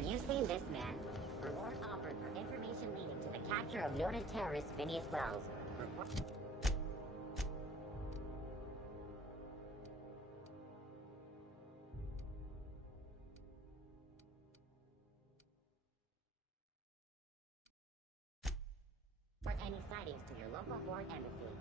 Have you seen this man? Reward offered for information leading to the capture of noted terrorist Phineas Wells. Report any sightings to your local foreign embassy.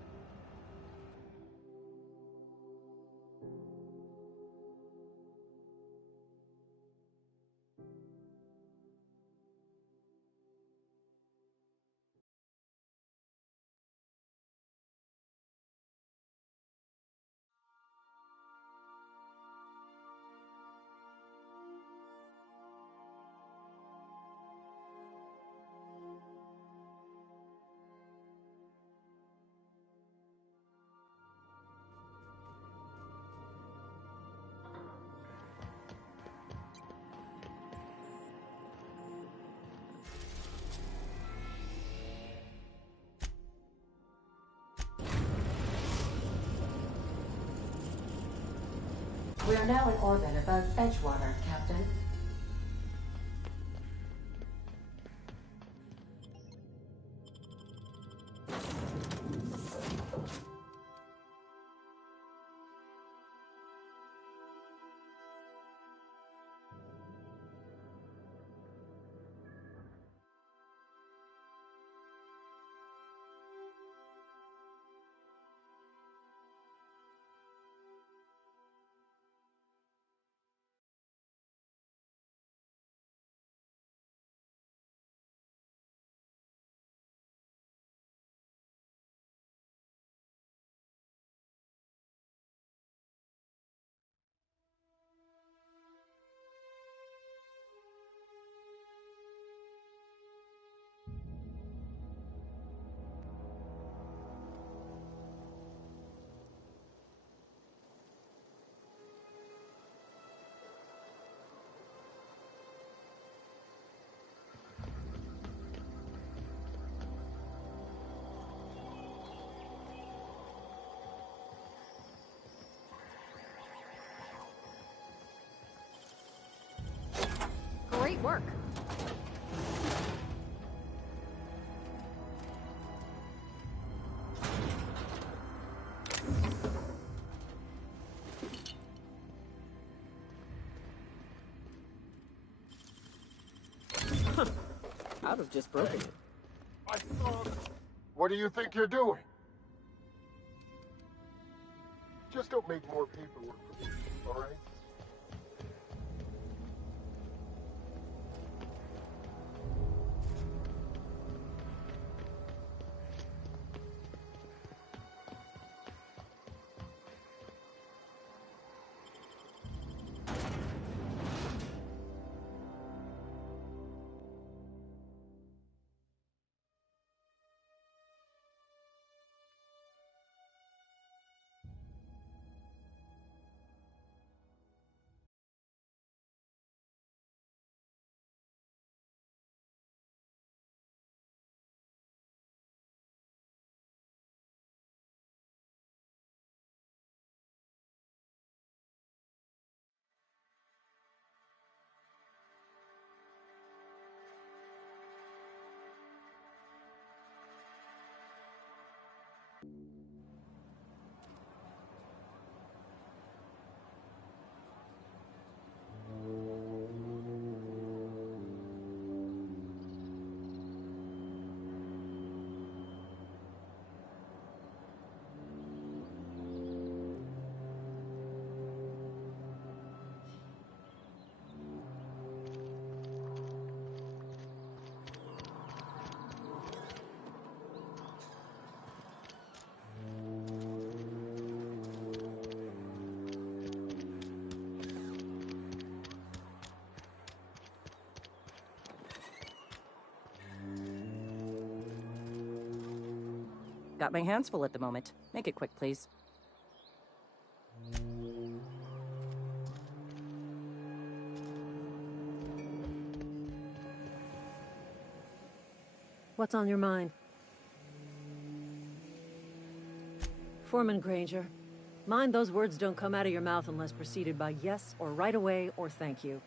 We are now in orbit above Edgewater, Captain. Great work. I'd have just broken it. I thought... What do you think you're doing? Just don't make more paperwork for me, all right? Got my hands full at the moment. Make it quick, please. What's on your mind? Foreman Granger, mind those words don't come out of your mouth unless preceded by yes or right away or thank you.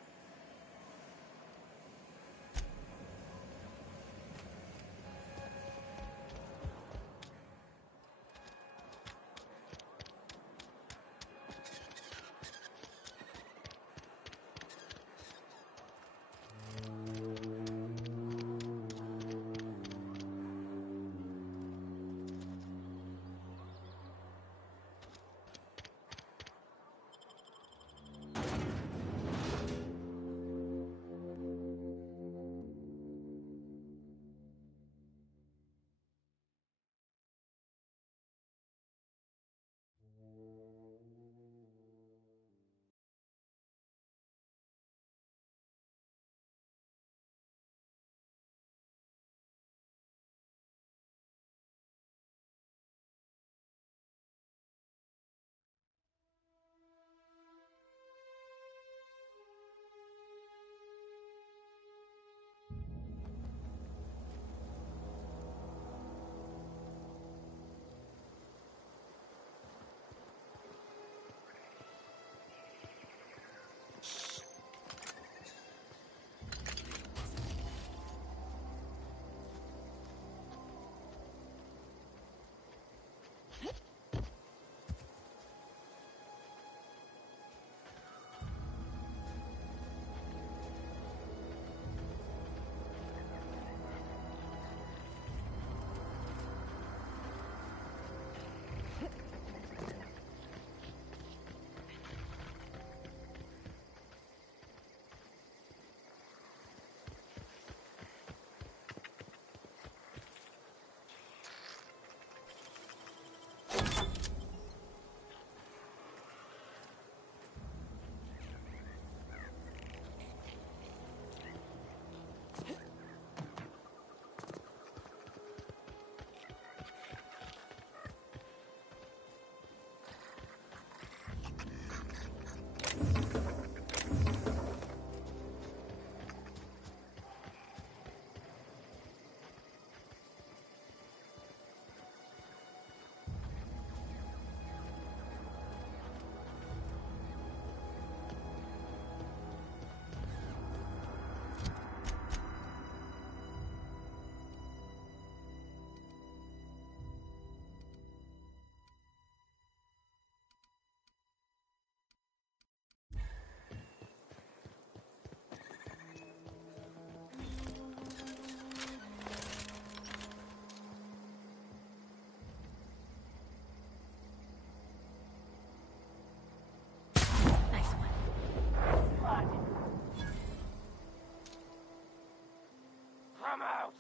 Come out!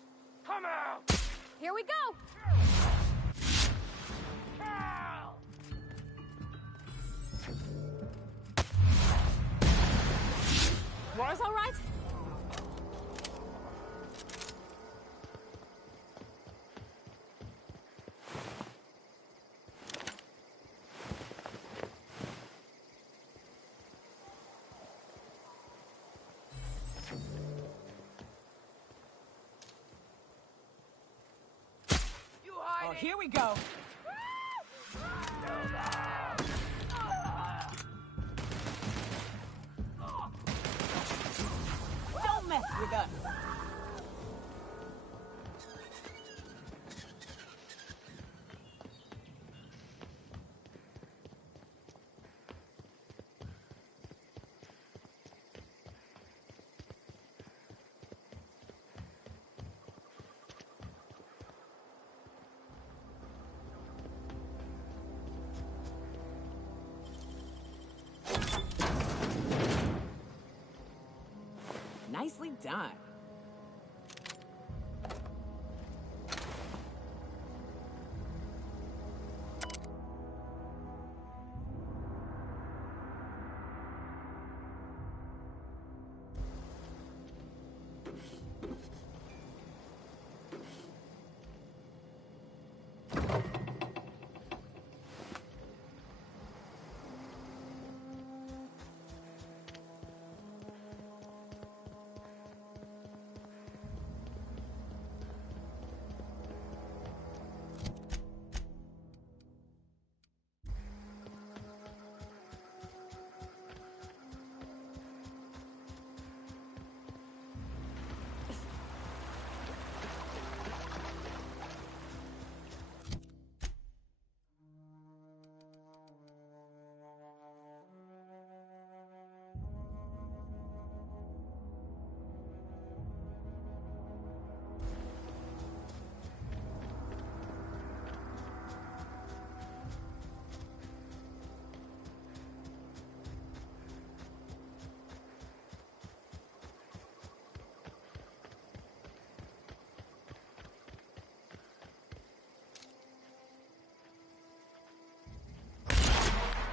Come out! Here we go! Cal! War's all right? Oh, here we go. Don't mess with us. Nicely done.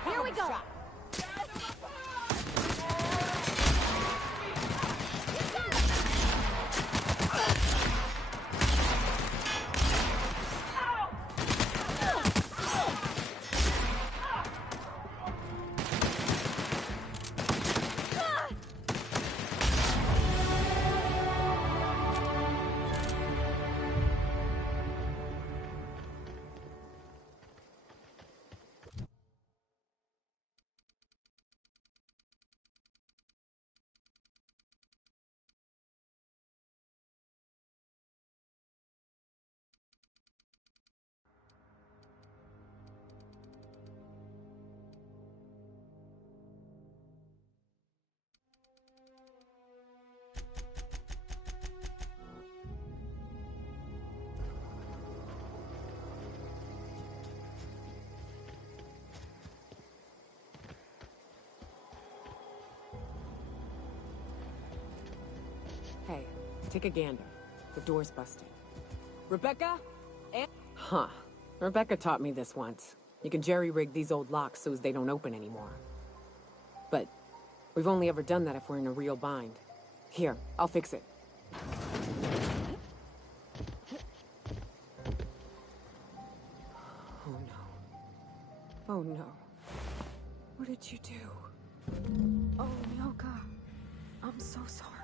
Here we go! Hey, take a gander. The door's busted. Rebecca? Huh. Rebecca taught me this once. You can jerry-rig these old locks so as they don't open anymore. But we've only ever done that if we're in a real bind. Here, I'll fix it. Oh no. Oh no. What did you do? Oh, Myoka. I'm so sorry.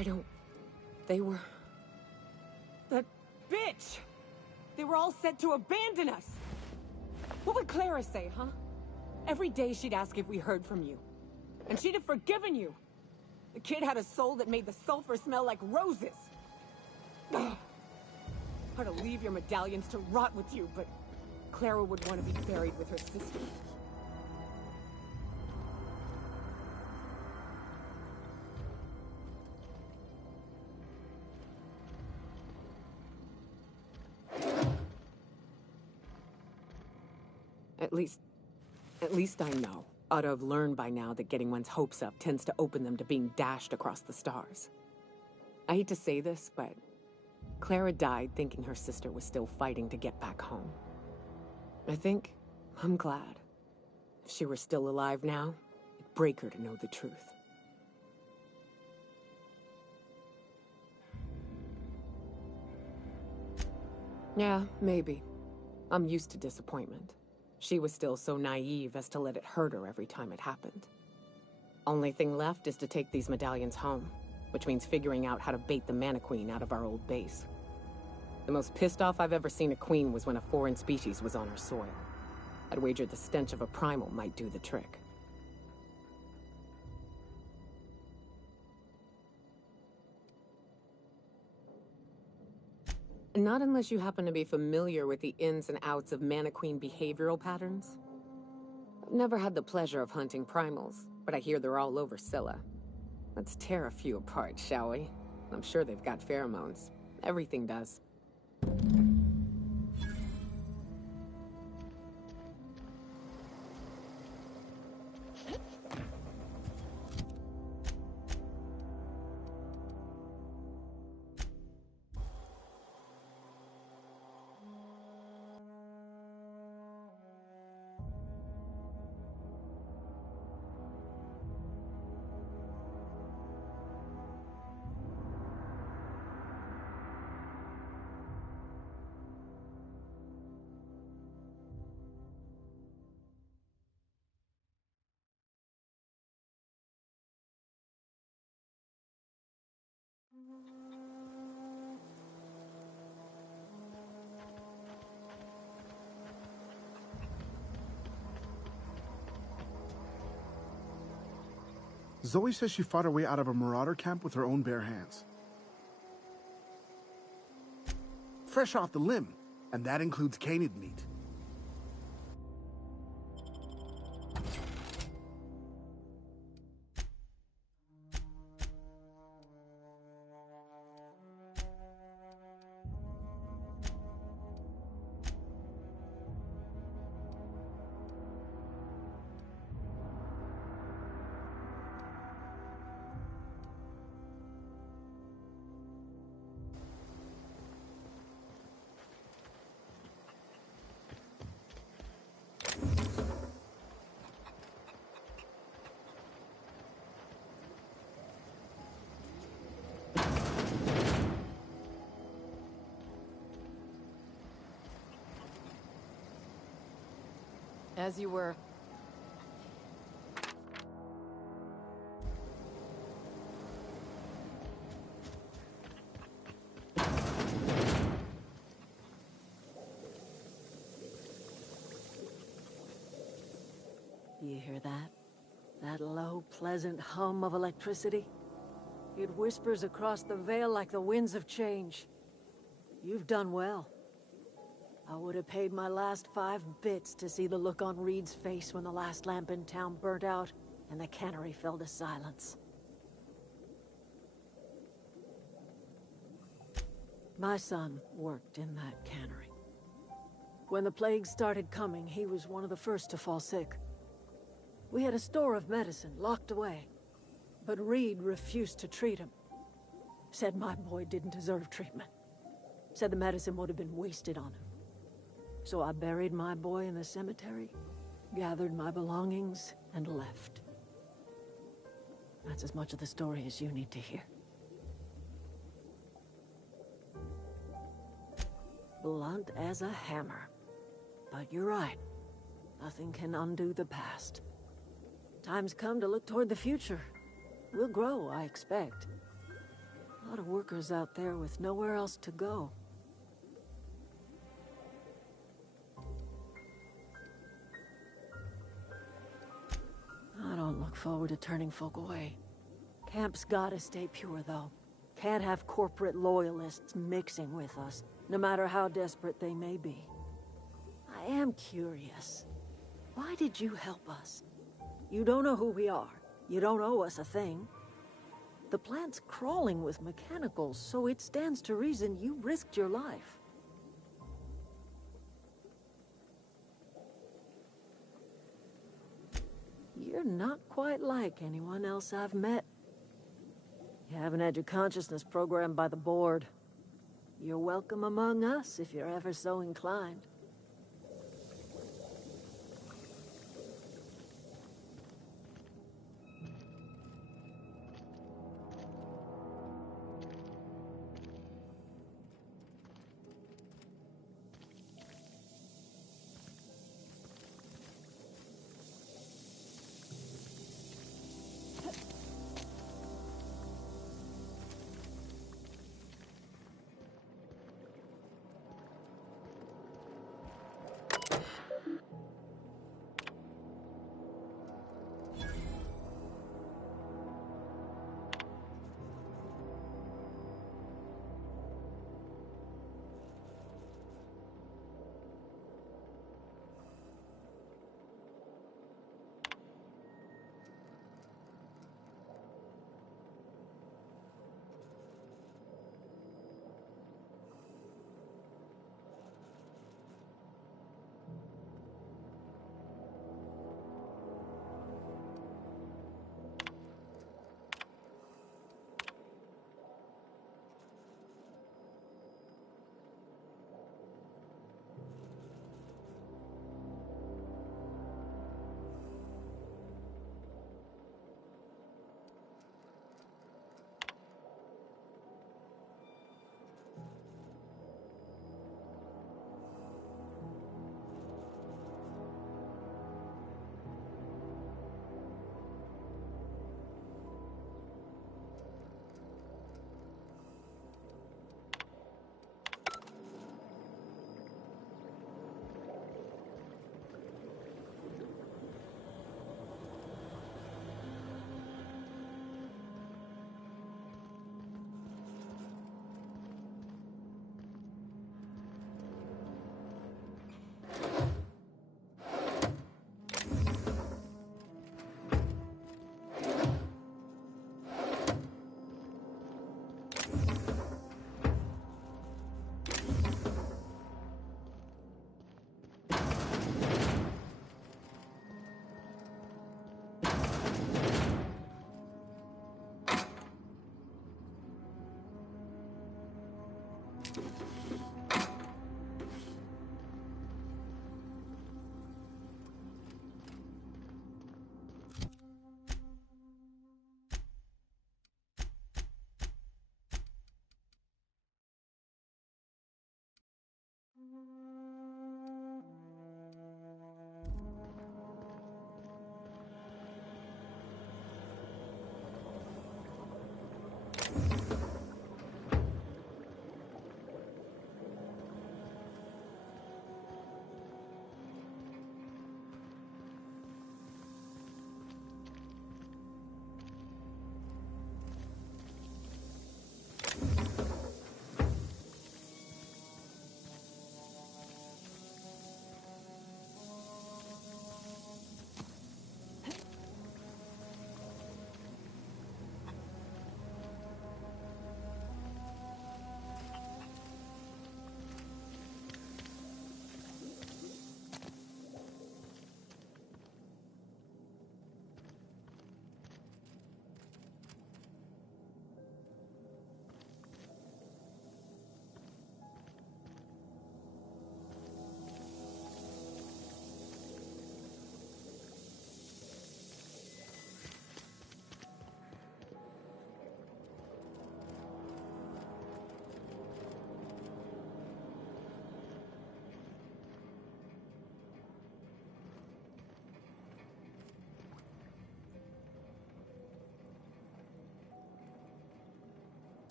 I don't... They were... That bitch! They were all set to abandon us! What would Clara say, huh? Every day she'd ask if we heard from you. And she'd have forgiven you! The kid had a soul that made the sulfur smell like roses! Ugh. Hard to leave your medallions to rot with you, but Clara would want to be buried with her sister. At least I know. Ought to have learned by now that getting one's hopes up tends to open them to being dashed across the stars. I hate to say this, but Clara died thinking her sister was still fighting to get back home. I'm glad. If she were still alive now, it'd break her to know the truth. Yeah, maybe. I'm used to disappointment. She was still so naive as to let it hurt her every time it happened. Only thing left is to take these medallions home, which means figuring out how to bait the Mantiqueen out of our old base. The most pissed off I've ever seen a queen was when a foreign species was on her soil. I'd wager the stench of a primal might do the trick. Not unless you happen to be familiar with the ins and outs of Mantiqueen behavioral patterns. I've never had the pleasure of hunting primals, but I hear they're all over Scylla. Let's tear a few apart, shall we? I'm sure they've got pheromones. Everything does. Zoe says she fought her way out of a marauder camp with her own bare hands. Fresh off the limb, and that includes canid meat. As you were. You hear that? That low, pleasant hum of electricity? It whispers across the Vale like the winds of change. You've done well. I would have paid my last 5 bits to see the look on Reed's face when the last lamp in town burnt out and the cannery fell to silence. My son worked in that cannery. When the plague started coming, he was one of the first to fall sick. We had a store of medicine locked away, but Reed refused to treat him. Said my boy didn't deserve treatment. Said the medicine would have been wasted on him. So I buried my boy in the cemetery, gathered my belongings, and left. That's as much of the story as you need to hear. Blunt as a hammer. But you're right. Nothing can undo the past. Time's come to look toward the future. We'll grow, I expect. A lot of workers out there with nowhere else to go. I don't look forward to turning folk away. Camp's gotta stay pure, though. Can't have corporate loyalists mixing with us, no matter how desperate they may be. I am curious. Why did you help us? You don't know who we are. You don't owe us a thing. The plant's crawling with mechanicals, so it stands to reason you risked your life. You're not quite like anyone else I've met. You haven't had your consciousness programmed by the board. You're welcome among us if you're ever so inclined.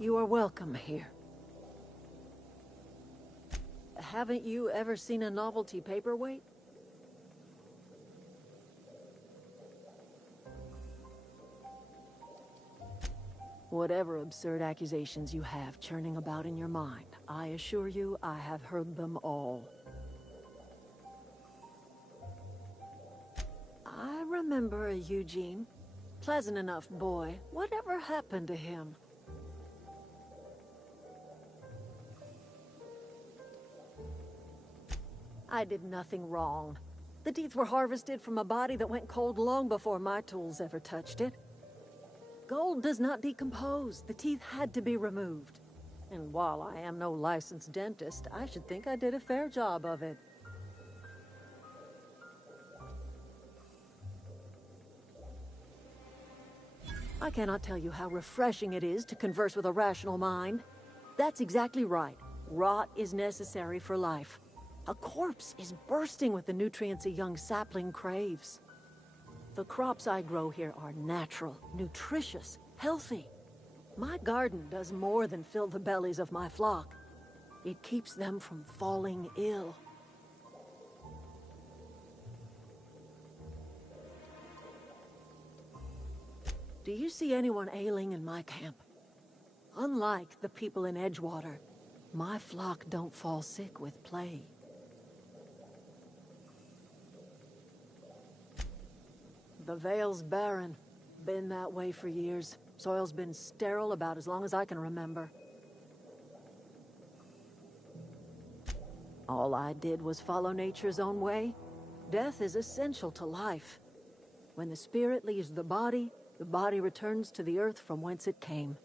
You are welcome here. Haven't you ever seen a novelty paperweight? Whatever absurd accusations you have churning about in your mind, I assure you I have heard them all. I remember a Eugene. Pleasant enough boy. Whatever happened to him? I did nothing wrong. The teeth were harvested from a body that went cold long before my tools ever touched it. Gold does not decompose. The teeth had to be removed. And while I am no licensed dentist, I should think I did a fair job of it. I cannot tell you how refreshing it is to converse with a rational mind. That's exactly right. Rot is necessary for life. A corpse is bursting with the nutrients a young sapling craves. The crops I grow here are natural, nutritious, healthy. My garden does more than fill the bellies of my flock. It keeps them from falling ill. Do you see anyone ailing in my camp? Unlike the people in Edgewater, my flock don't fall sick with plague. The Vale's barren. Been that way for years. Soil's been sterile about as long as I can remember. All I did was follow nature's own way. Death is essential to life. When the spirit leaves the body returns to the earth from whence it came.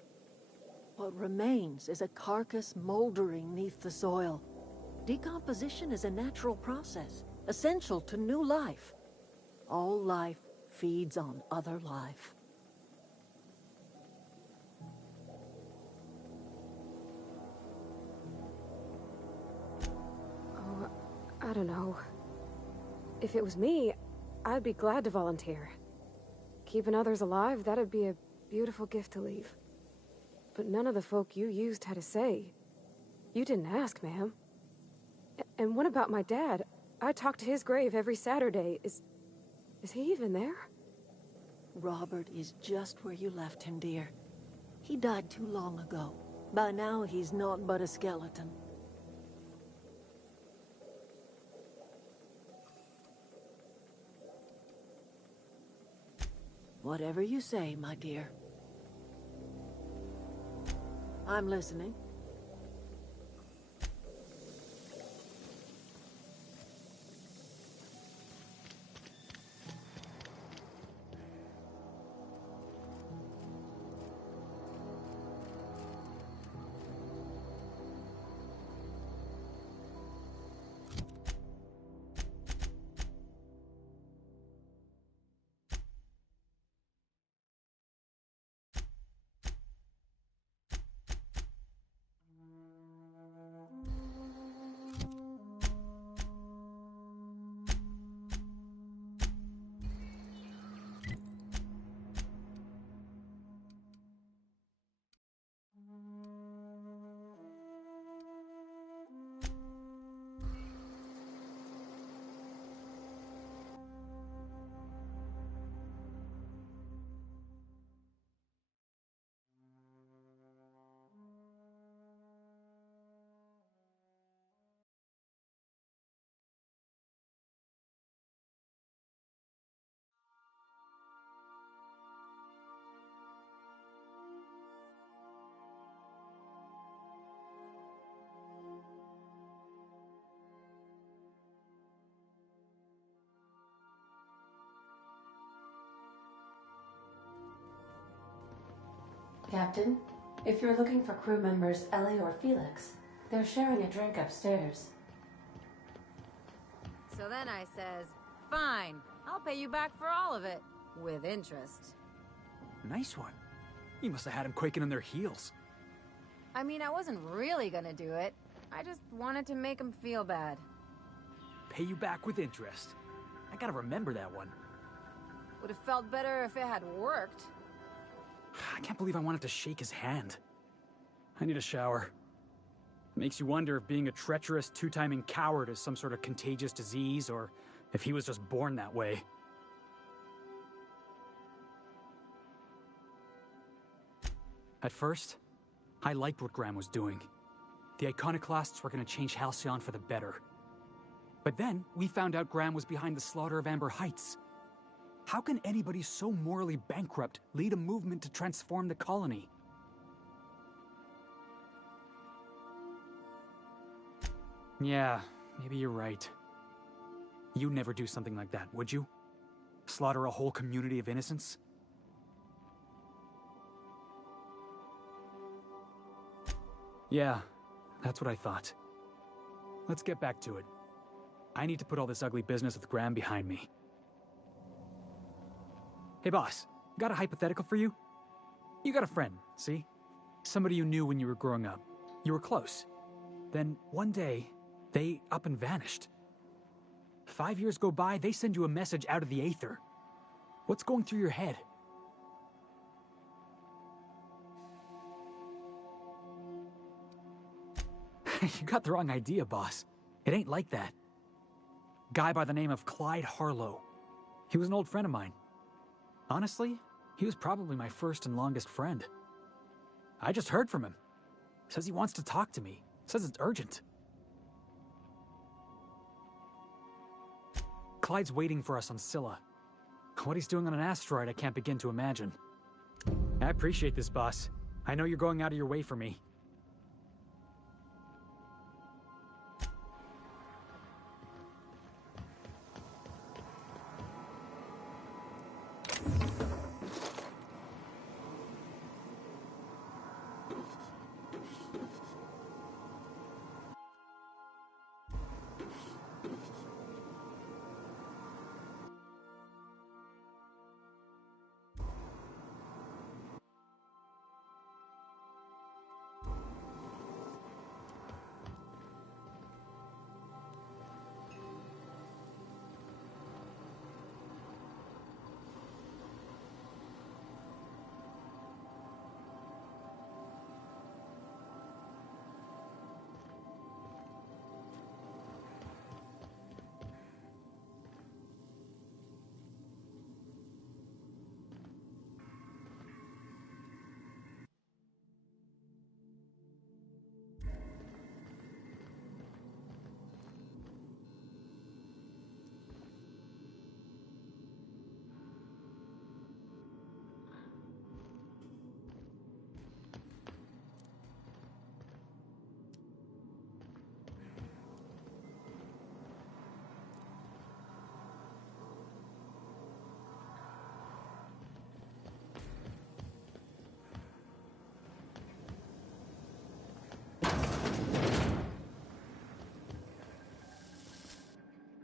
What remains is a carcass moldering neath the soil. Decomposition is a natural process, essential to new life. All life feeds on other life. Oh, I don't know. If it was me, I'd be glad to volunteer. Keeping others alive, that'd be a beautiful gift to leave. But none of the folk you used had a say. You didn't ask, ma'am. And what about my dad? I talk to his grave every Saturday. Is he even there? Robert is just where you left him, dear. He died too long ago. By now, he's naught but a skeleton. Whatever you say, my dear. I'm listening. Captain, if you're looking for crew members Ellie or Felix, they're sharing a drink upstairs. So then I says, fine, I'll pay you back for all of it, with interest. Nice one. You must have had them quaking in their heels. I mean, I wasn't really gonna do it. I just wanted to make them feel bad. Pay you back with interest. I gotta remember that one. Would have felt better if it had worked. I can't believe I wanted to shake his hand. I need a shower. It makes you wonder if being a treacherous, two-timing coward is some sort of contagious disease, or if he was just born that way. At first, I liked what Graham was doing. The Iconoclasts were going to change Halcyon for the better. But then, we found out Graham was behind the slaughter of Amber Heights. How can anybody so morally bankrupt lead a movement to transform the colony? Yeah, maybe you're right. You'd never do something like that, would you? Slaughter a whole community of innocents? Yeah, that's what I thought. Let's get back to it. I need to put all this ugly business with Graham behind me. Hey boss, got a hypothetical for you? You got a friend, see? Somebody you knew when you were growing up. You were close. Then one day, they up and vanished. 5 years go by, they send you a message out of the aether. What's going through your head? You got the wrong idea, boss. It ain't like that. Guy by the name of Clyde Harlow. He was an old friend of mine. Honestly, he was probably my first and longest friend. I just heard from him. Says he wants to talk to me. Says it's urgent. Clyde's waiting for us on Scylla. What he's doing on an asteroid, I can't begin to imagine. I appreciate this, boss. I know you're going out of your way for me.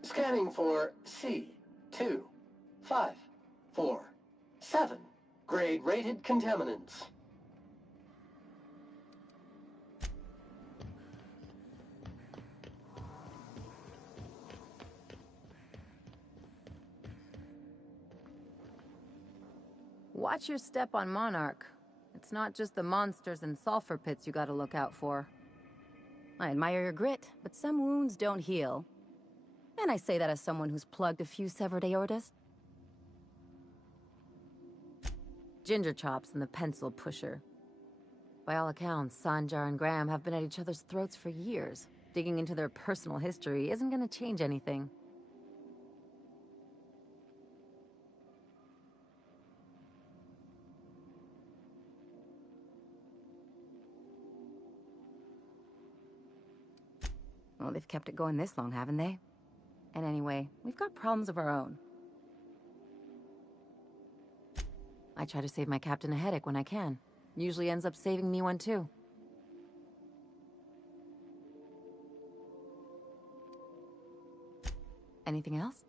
Scanning for C2547. Grade rated contaminants. Watch your step on Monarch. It's not just the monsters and sulfur pits you gotta look out for. I admire your grit, but some wounds don't heal. And I say that as someone who's plugged a few severed aortas. Ginger Chops and the Pencil Pusher. By all accounts, Sanjar and Graham have been at each other's throats for years. Digging into their personal history isn't gonna change anything. Well, they've kept it going this long, haven't they? And anyway, we've got problems of our own. I try to save my captain a headache when I can. Usually ends up saving me one too. Anything else?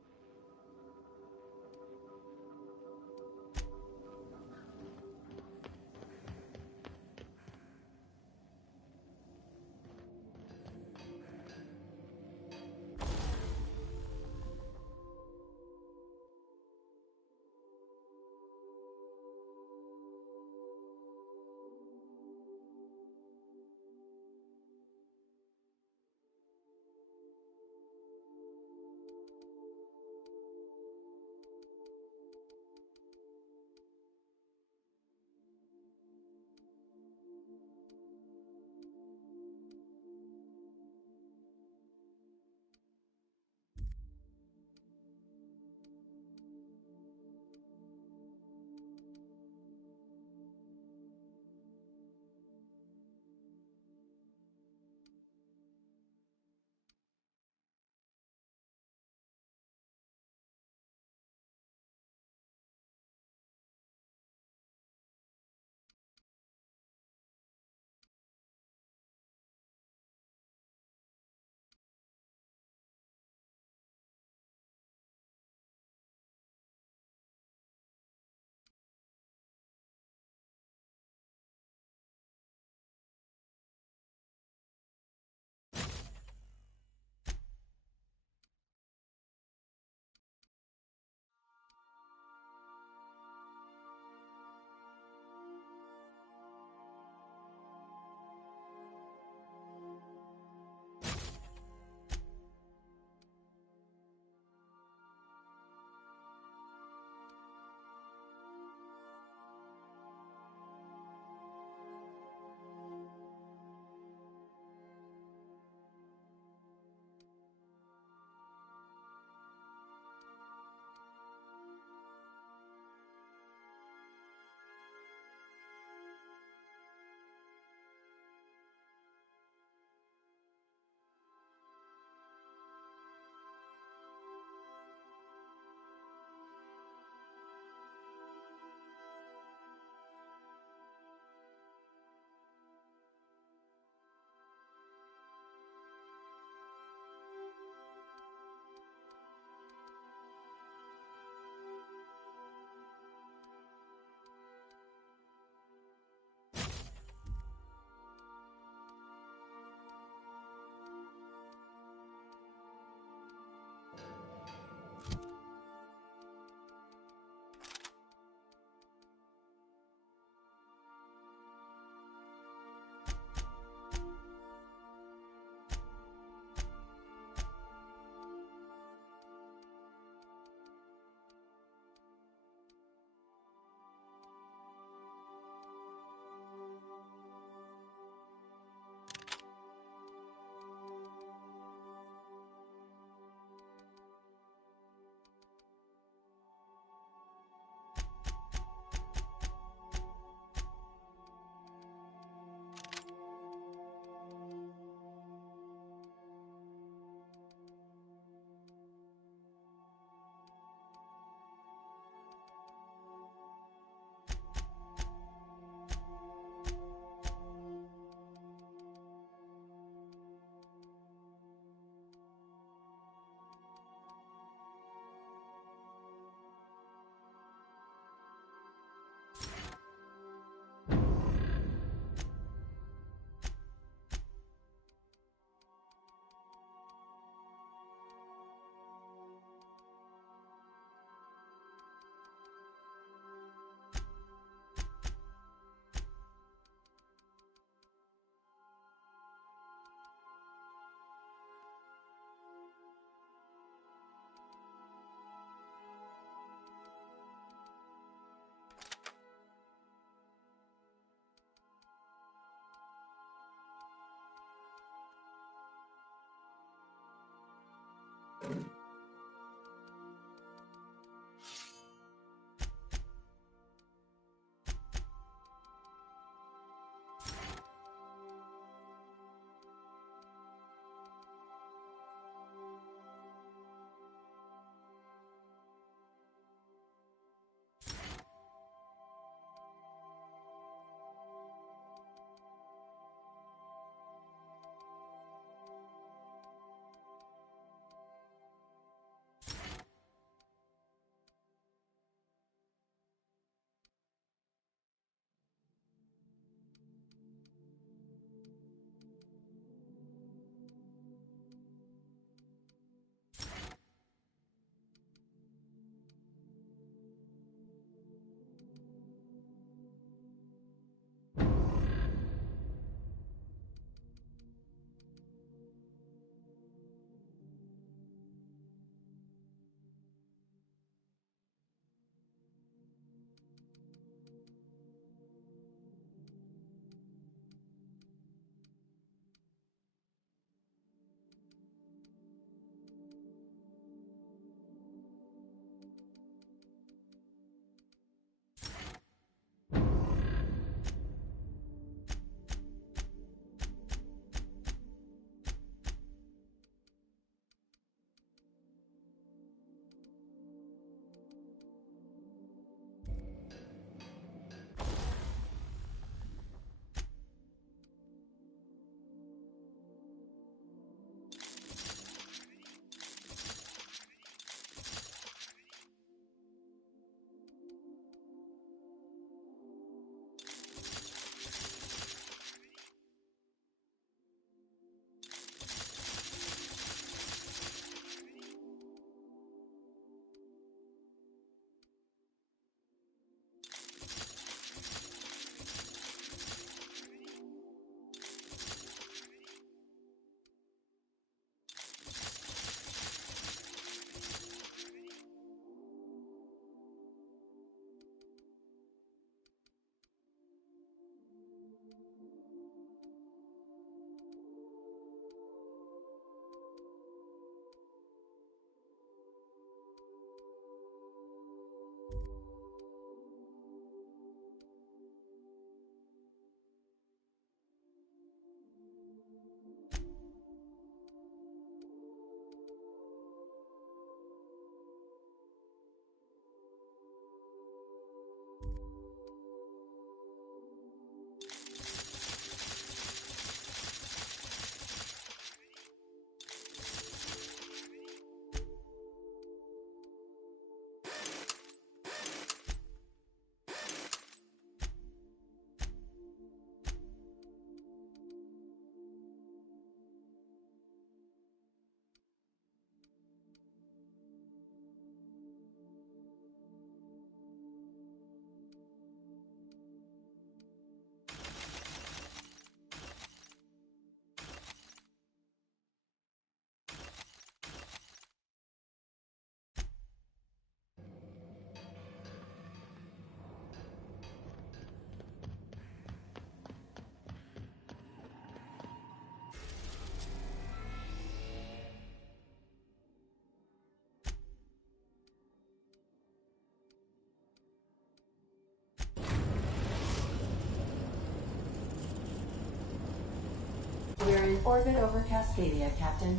orbit over Cascadia, Captain.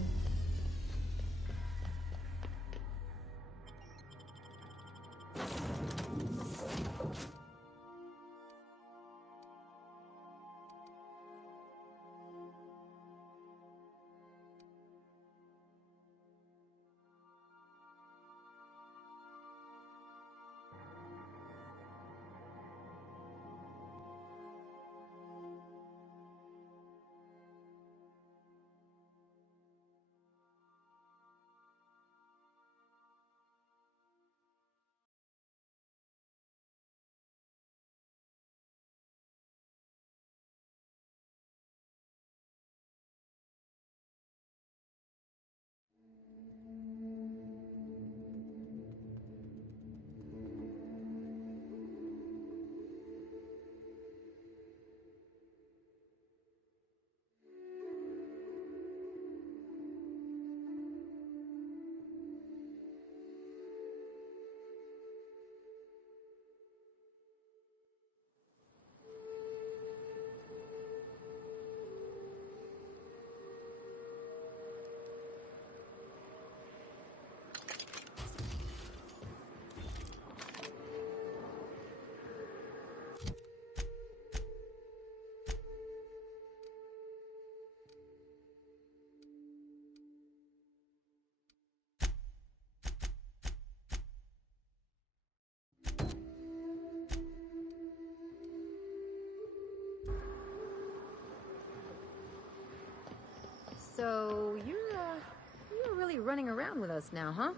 So, you're really running around with us now, huh?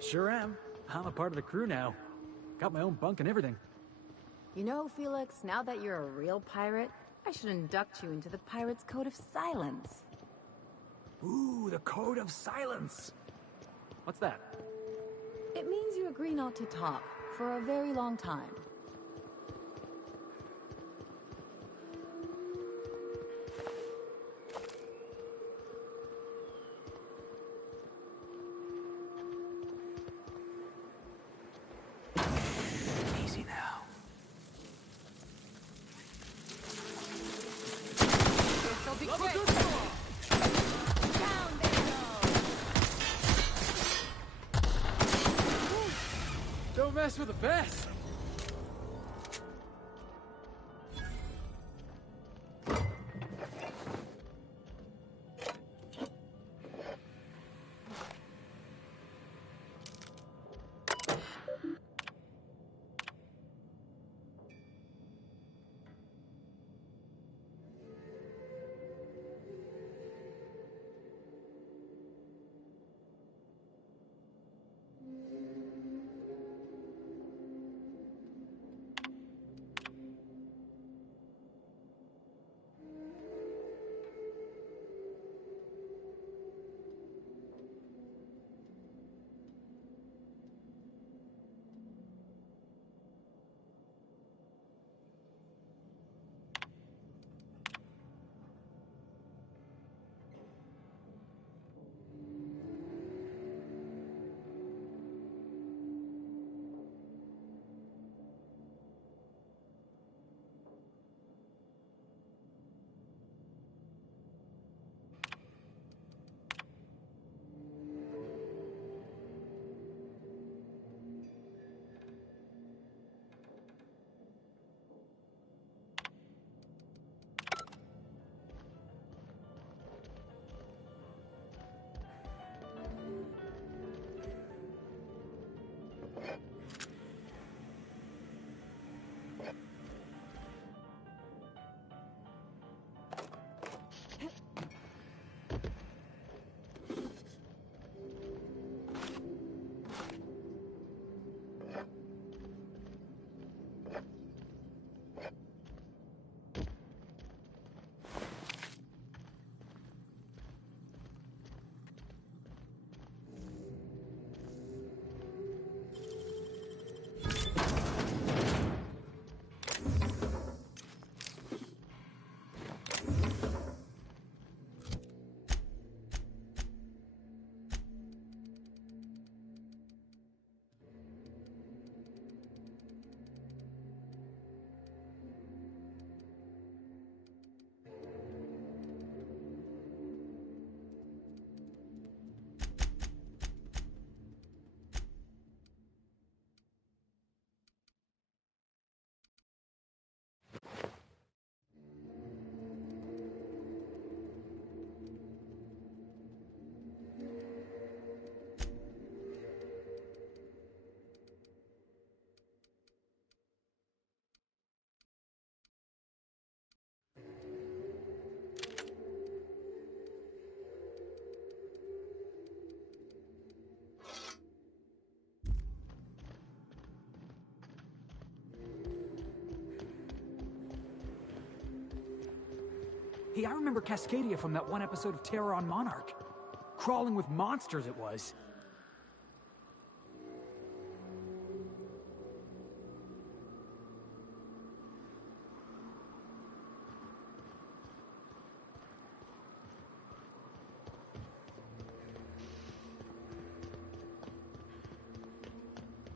Sure am. I'm a part of the crew now. Got my own bunk and everything. You know, Felix, now that you're a real pirate, I should induct you into the Pirates' Code of Silence. Ooh, the Code of Silence! What's that? It means you agree not to talk for a very long time. Easy now. This'll be quick. Down they go. Don't mess with the best! Hey, I remember Cascadia from that one episode of Terror on Monarch. Crawling with monsters it was.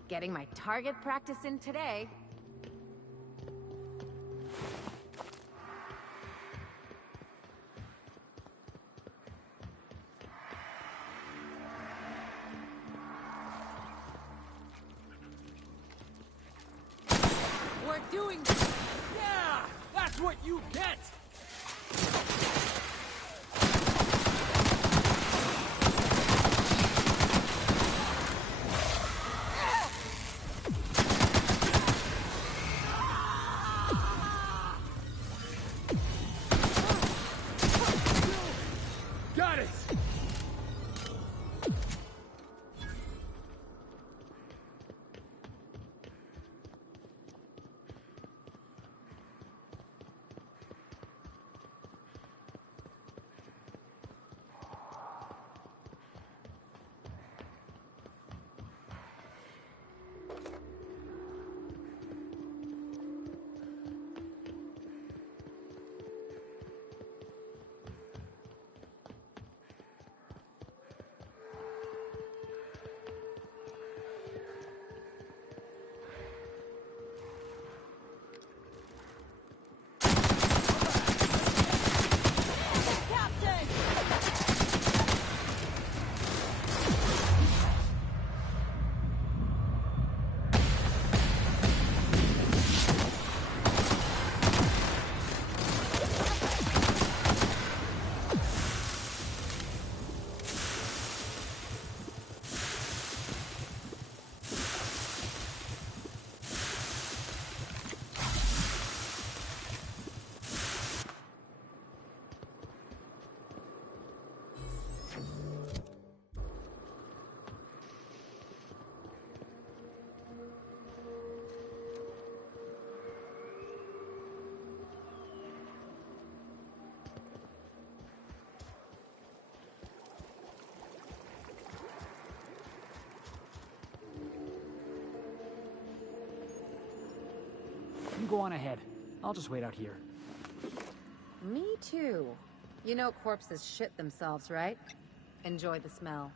Getting my target practice in today. We're doing this! Yeah! That's what you get! Got it! You go on ahead. I'll just wait out here. Me too. You know corpses shit themselves, right? Enjoy the smell.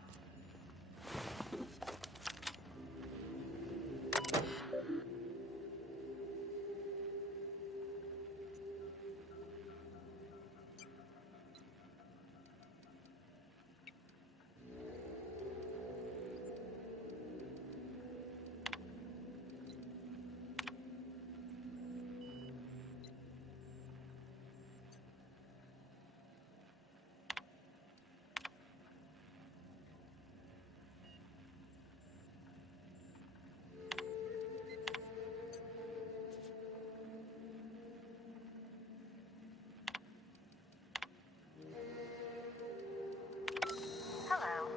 Hello,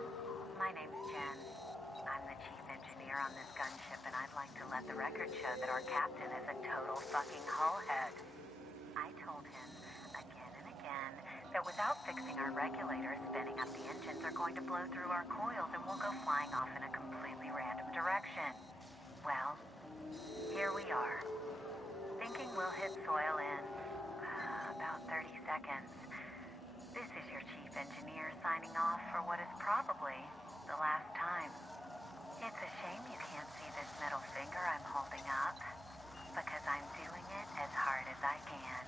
my name's Jen. I'm the chief engineer on this gunship, and I'd like to let the record show that our captain is a total fucking hullhead. I told him again and again that without fixing our regulators, spinning up the engines are going to blow through our coils and we'll go flying off in a completely random direction. Well, here we are. Thinking we'll hit soil in about 30 seconds. This is your chief engineer signing off for what is probably the last time. It's a shame you can't see this middle finger I'm holding up, because I'm doing it as hard as I can.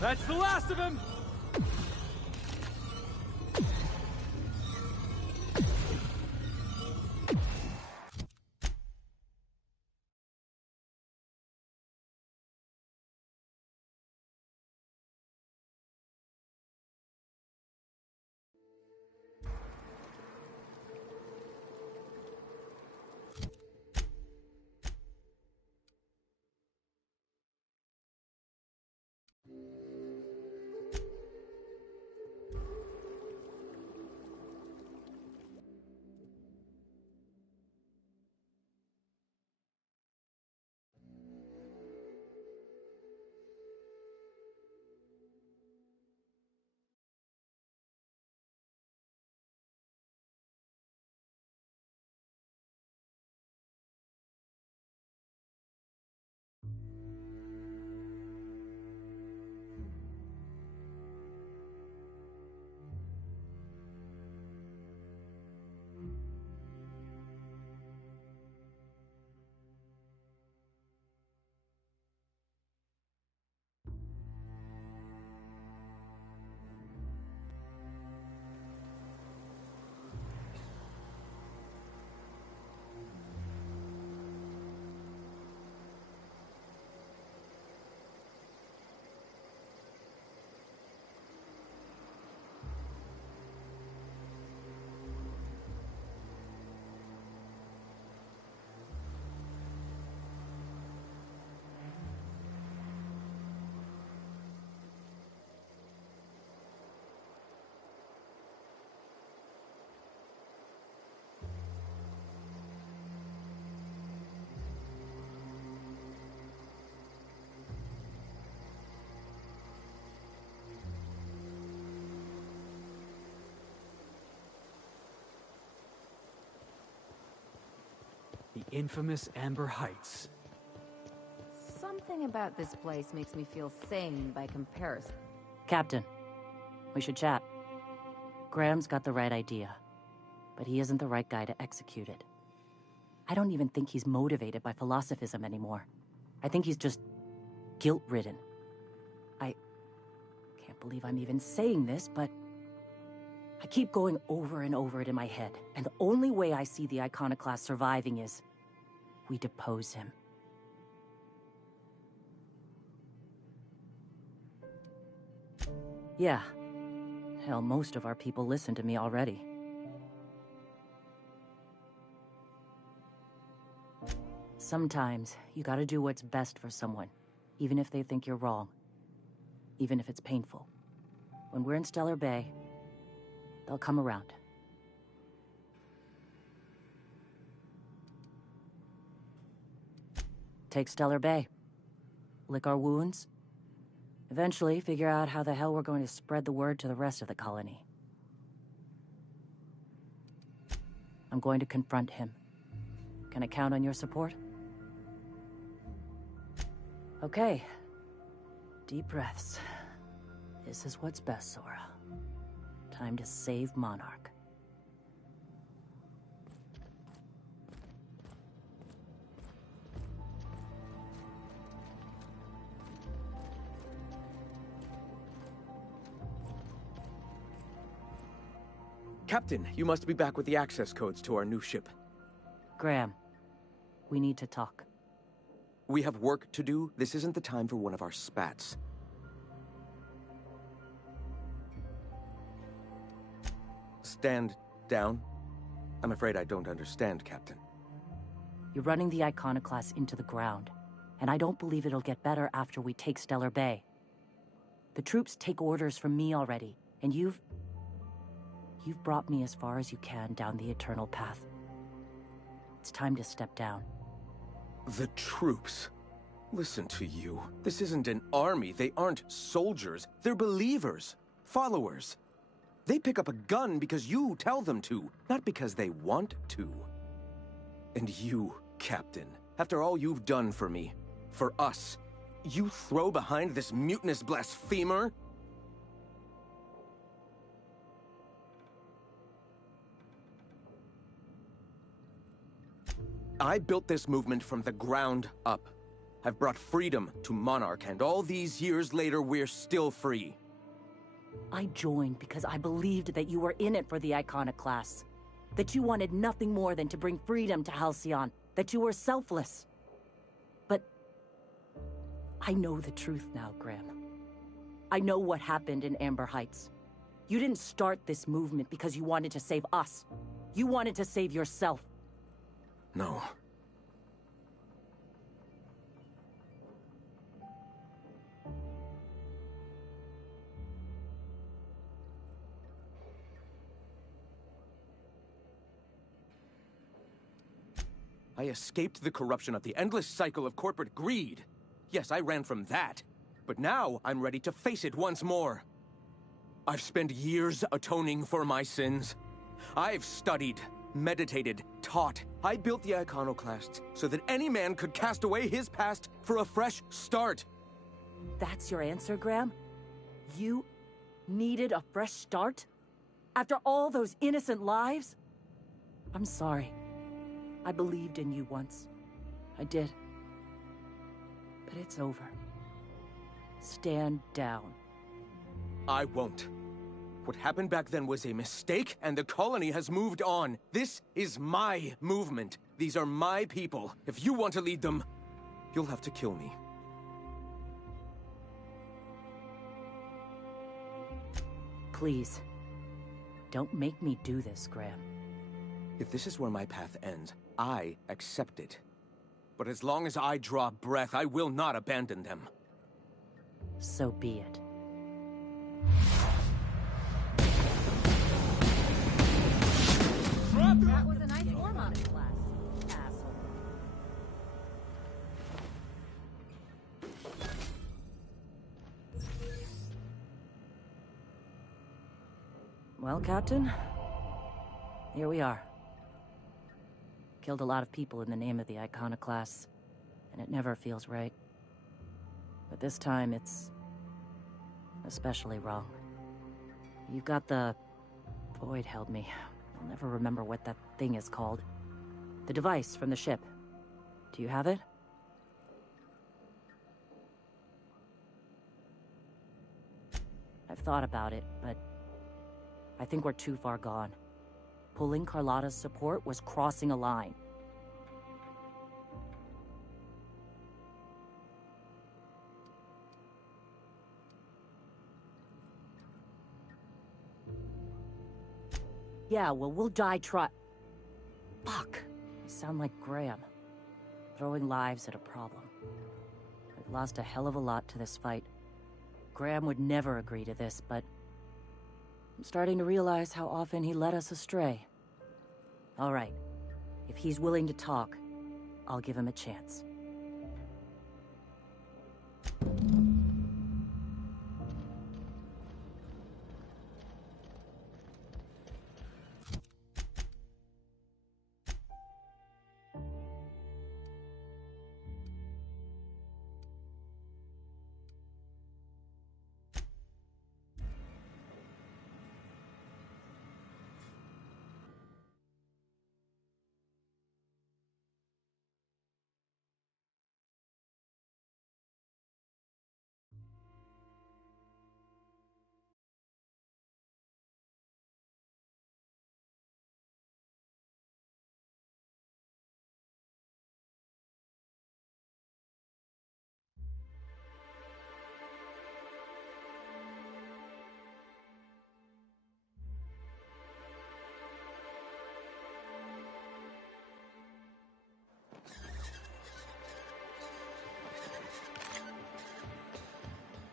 That's the last of him! The infamous Amber Heights. Something about this place makes me feel sane by comparison. Captain, we should chat. Graham's got the right idea, but he isn't the right guy to execute it. I don't even think he's motivated by philosophism anymore. I think he's just guilt-ridden. I can't believe I'm even saying this, but I keep going over and over it in my head, and the only way I see the Iconoclast surviving is we depose him. Yeah. Hell, most of our people listen to me already. Sometimes, you gotta do what's best for someone, even if they think you're wrong. Even if it's painful. When we're in Stellar Bay, they'll come around. Take Stellar Bay. Lick our wounds. Eventually, figure out how the hell we're going to spread the word to the rest of the colony. I'm going to confront him. Can I count on your support? Okay. Deep breaths. This is what's best, Sora. Time to save Monarch. Captain, you must be back with the access codes to our new ship. Graham, we need to talk. We have work to do. This isn't the time for one of our spats. Stand down? I'm afraid I don't understand, Captain. You're running the Iconoclast into the ground, and I don't believe it'll get better after we take Stellar Bay. The troops take orders from me already, and you've brought me as far as you can down the Eternal Path. It's time to step down. The troops? Listen to you. This isn't an army. They aren't soldiers. They're believers. Followers. They pick up a gun because you tell them to, not because they want to. And you, Captain, after all you've done for me, for us, you throw behind this mutinous blasphemer? I built this movement from the ground up. I've brought freedom to Monarch, and all these years later, we're still free. I joined because I believed that you were in it for the Iconoclasts. That you wanted nothing more than to bring freedom to Halcyon. That you were selfless. But I know the truth now, Graham. I know what happened in Amber Heights. You didn't start this movement because you wanted to save us. You wanted to save yourself. No. I escaped the corruption of the endless cycle of corporate greed. Yes, I ran from that. But now I'm ready to face it once more. I've spent years atoning for my sins. I've studied, meditated, taught. I built the Iconoclasts so that any man could cast away his past for a fresh start. That's your answer, Graham? You needed a fresh start? After all those innocent lives? I'm sorry. I believed in you once. I did. But it's over. Stand down. I won't. What happened back then was a mistake, and the colony has moved on. This is my movement. These are my people. If you want to lead them, you'll have to kill me. Please. Don't make me do this, Graham. If this is where my path ends, I accept it. But as long as I draw breath, I will not abandon them. So be it. That was a nice warm-up class, asshole. Well, Captain, here we are. Killed a lot of people in the name of the Iconoclasts, and it never feels right. But this time, it's especially wrong. You got the... Void held me. I'll never remember what that thing is called. The device from the ship. Do you have it? I've thought about it, but I think we're too far gone. Pulling Carlotta's support was crossing a line. Yeah, well, we'll die Fuck. I sound like Graham. Throwing lives at a problem. I've lost a hell of a lot to this fight. Graham would never agree to this, but I'm starting to realize how often he led us astray. All right. If he's willing to talk, I'll give him a chance.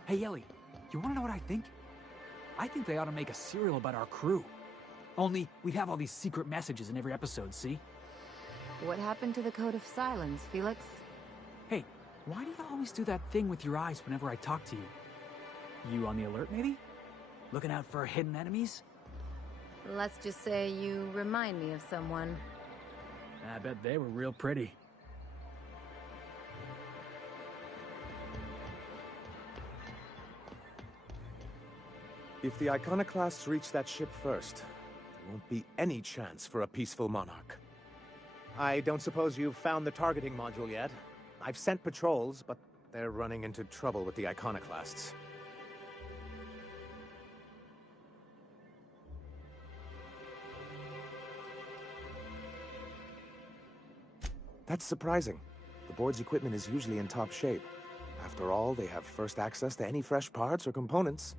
Hey, Ellie, you wanna know what I think? I think they ought to make a serial about our crew. Only, we'd have all these secret messages in every episode, see? What happened to the Code of Silence, Felix? Hey, why do you always do that thing with your eyes whenever I talk to you? You on the alert, maybe? Looking out for hidden enemies? Let's just say you remind me of someone. I bet they were real pretty. If the Iconoclasts reach that ship first, there won't be any chance for a peaceful monarch. I don't suppose you've found the targeting module yet? I've sent patrols, but they're running into trouble with the iconoclasts. That's surprising. The board's equipment is usually in top shape. After all, they have first access to any fresh parts or components.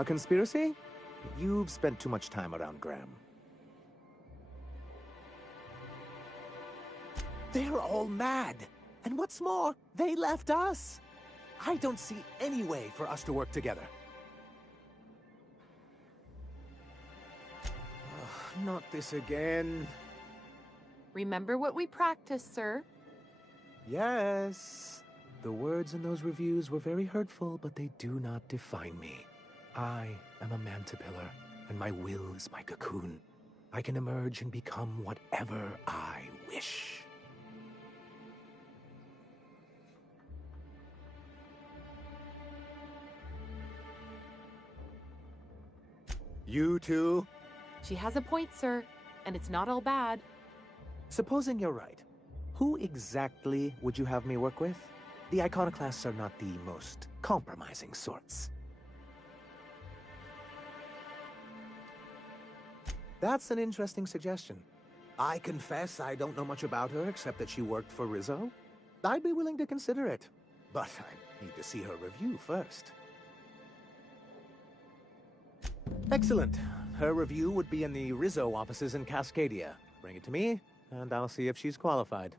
A conspiracy? You've spent too much time around Graham. They're all mad! And what's more, they left us! I don't see any way for us to work together. Not this again. Remember what we practiced, sir? Yes. The words in those reviews were very hurtful, but they do not define me. I am a Mantipillar, and my will is my cocoon. I can emerge and become whatever I wish. You too? She has a point, sir, and it's not all bad. Supposing you're right, who exactly would you have me work with? The iconoclasts are not the most compromising sorts. That's an interesting suggestion. I confess I don't know much about her except that she worked for Rizzo. I'd be willing to consider it, but I need to see her review first. Excellent. Her review would be in the Rizzo offices in Cascadia. Bring it to me, and I'll see if she's qualified.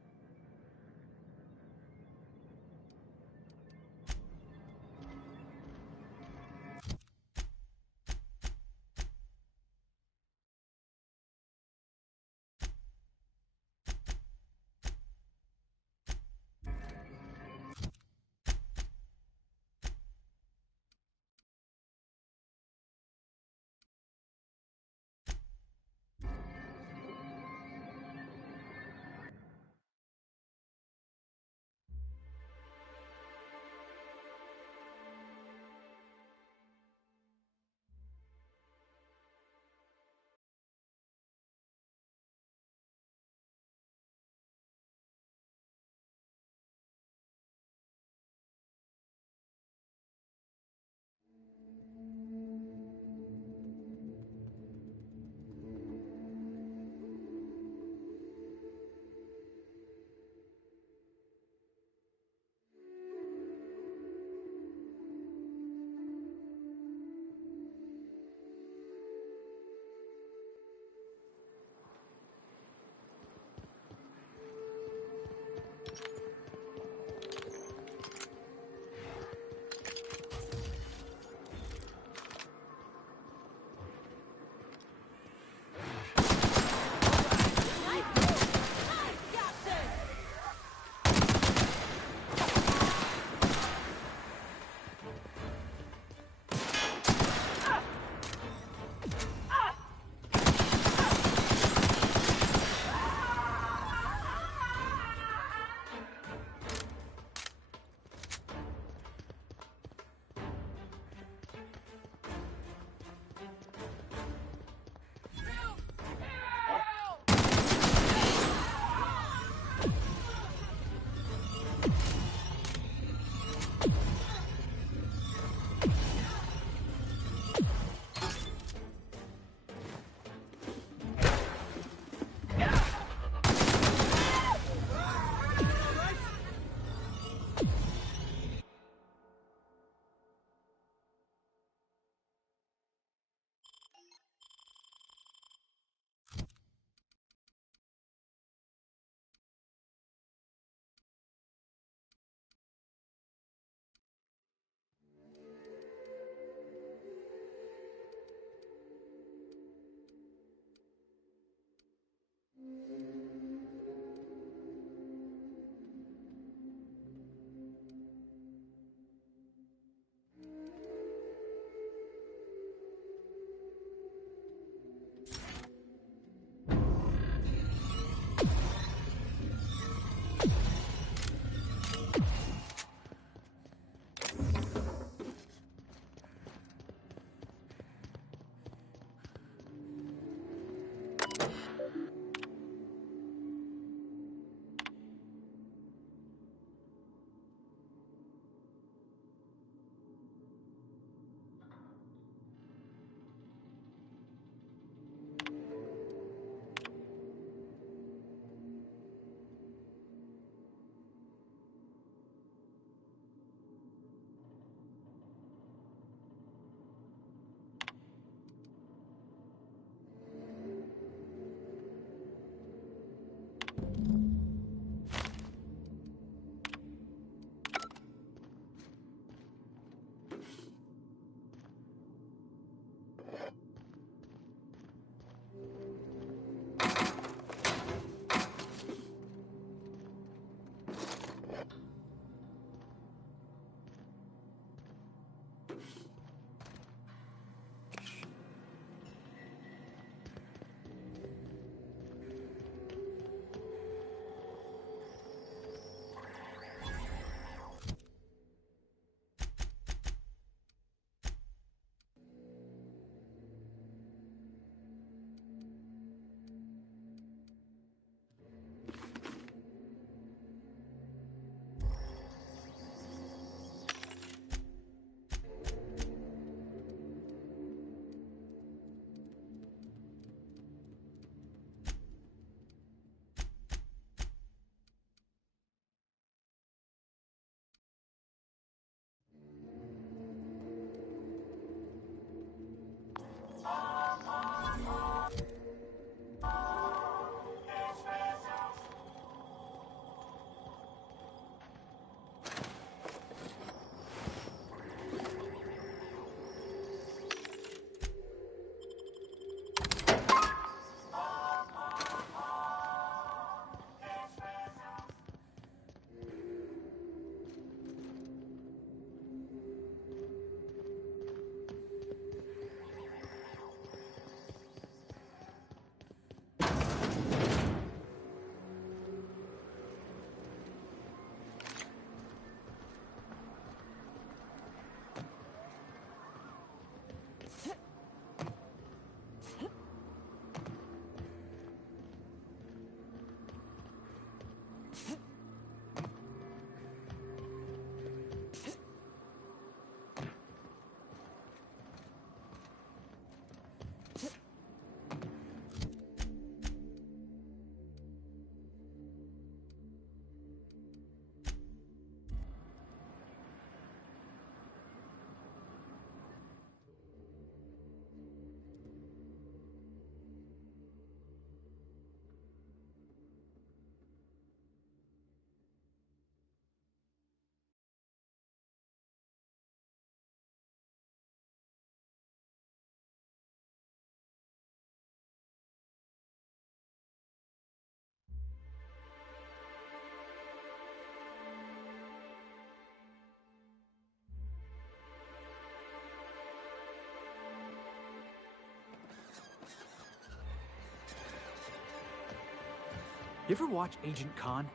You ever watch Agent Khan?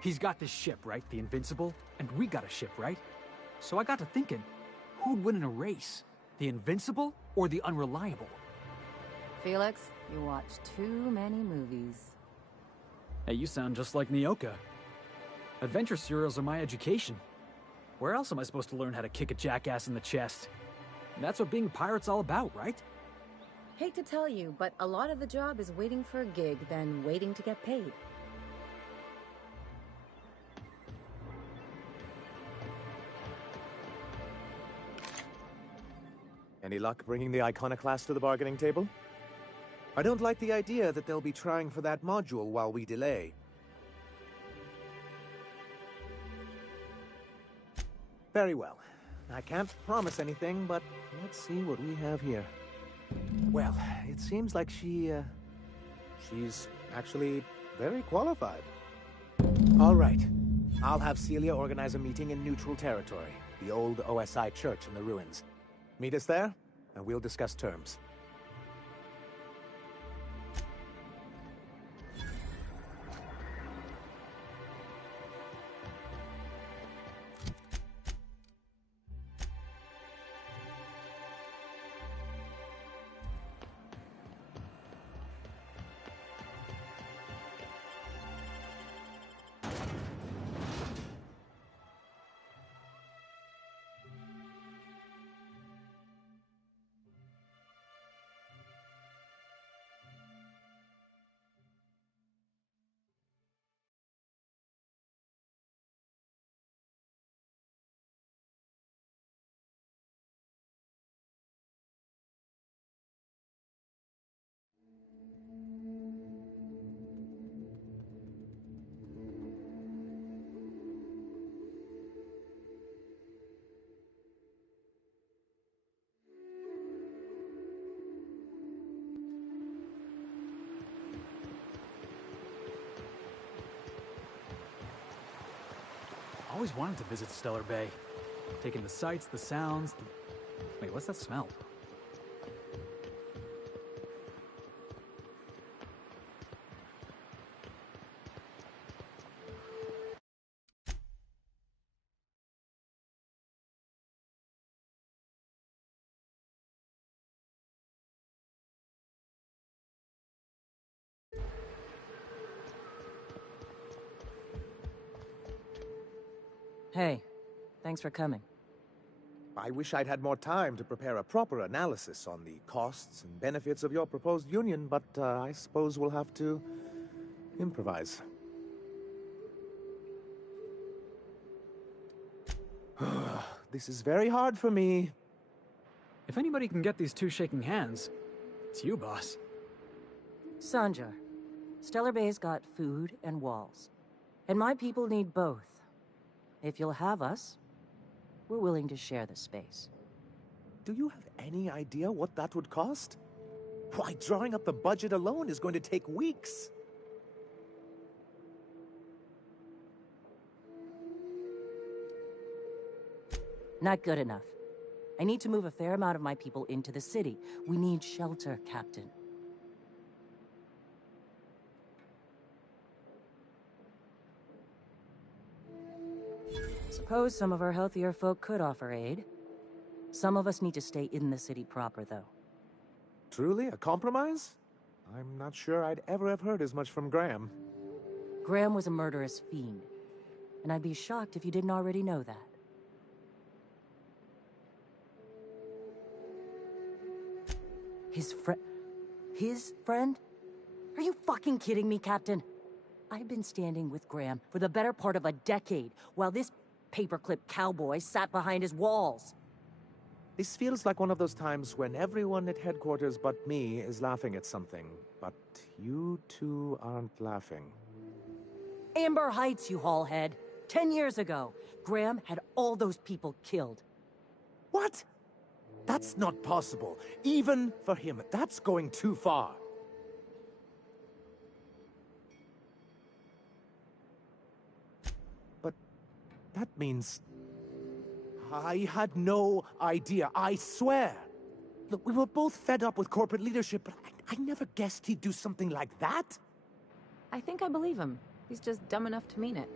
He's got this ship, right? The Invincible? And we got a ship, right? So I got to thinking, who'd win in a race? The Invincible or the Unreliable? Felix, you watch too many movies. Hey, you sound just like Nyoka. Adventure serials are my education. Where else am I supposed to learn how to kick a jackass in the chest? That's what being a pirate's all about, right? Hate to tell you, but a lot of the job is waiting for a gig, then waiting to get paid. Any luck bringing the Iconoclast to the bargaining table? I don't like the idea that they'll be trying for that module while we delay. Very well. I can't promise anything, but let's see what we have here. Well, it seems like she's actually very qualified. All right. I'll have Celia organize a meeting in neutral territory, the old OSI church in the ruins. Meet us there, and we'll discuss terms. Always wanted to visit Stellar Bay. Taking the sights, the sounds, Wait, what's that smell? Hey, thanks for coming. I wish I'd had more time to prepare a proper analysis on the costs and benefits of your proposed union, but I suppose we'll have to improvise. This is very hard for me. If anybody can get these two shaking hands, it's you, boss. Sanjar, Stellar Bay's got food and walls. And my people need both. If you'll have us, we're willing to share the space. Do you have any idea what that would cost? Why, drawing up the budget alone is going to take weeks. Not good enough. I need to move a fair amount of my people into the city. We need shelter, Captain. Suppose some of our healthier folk could offer aid. Some of us need to stay in the city proper, though. Truly, a compromise? I'm not sure I'd ever have heard as much from Graham. Graham was a murderous fiend. And I'd be shocked if you didn't already know that. His friend? Are you fucking kidding me, Captain? I've been standing with Graham for the better part of a decade, while this paperclip cowboy sat behind his walls. This feels like one of those times when everyone at headquarters but me is laughing at something, but you two aren't laughing. Amber Heights, you haulhead. 10 years ago, Graham had all those people killed. What? That's not possible. Even for him, that's going too far. But that means... I had no idea, I swear. Look, we were both fed up with corporate leadership, but I never guessed he'd do something like that. I think I believe him. He's just dumb enough to mean it.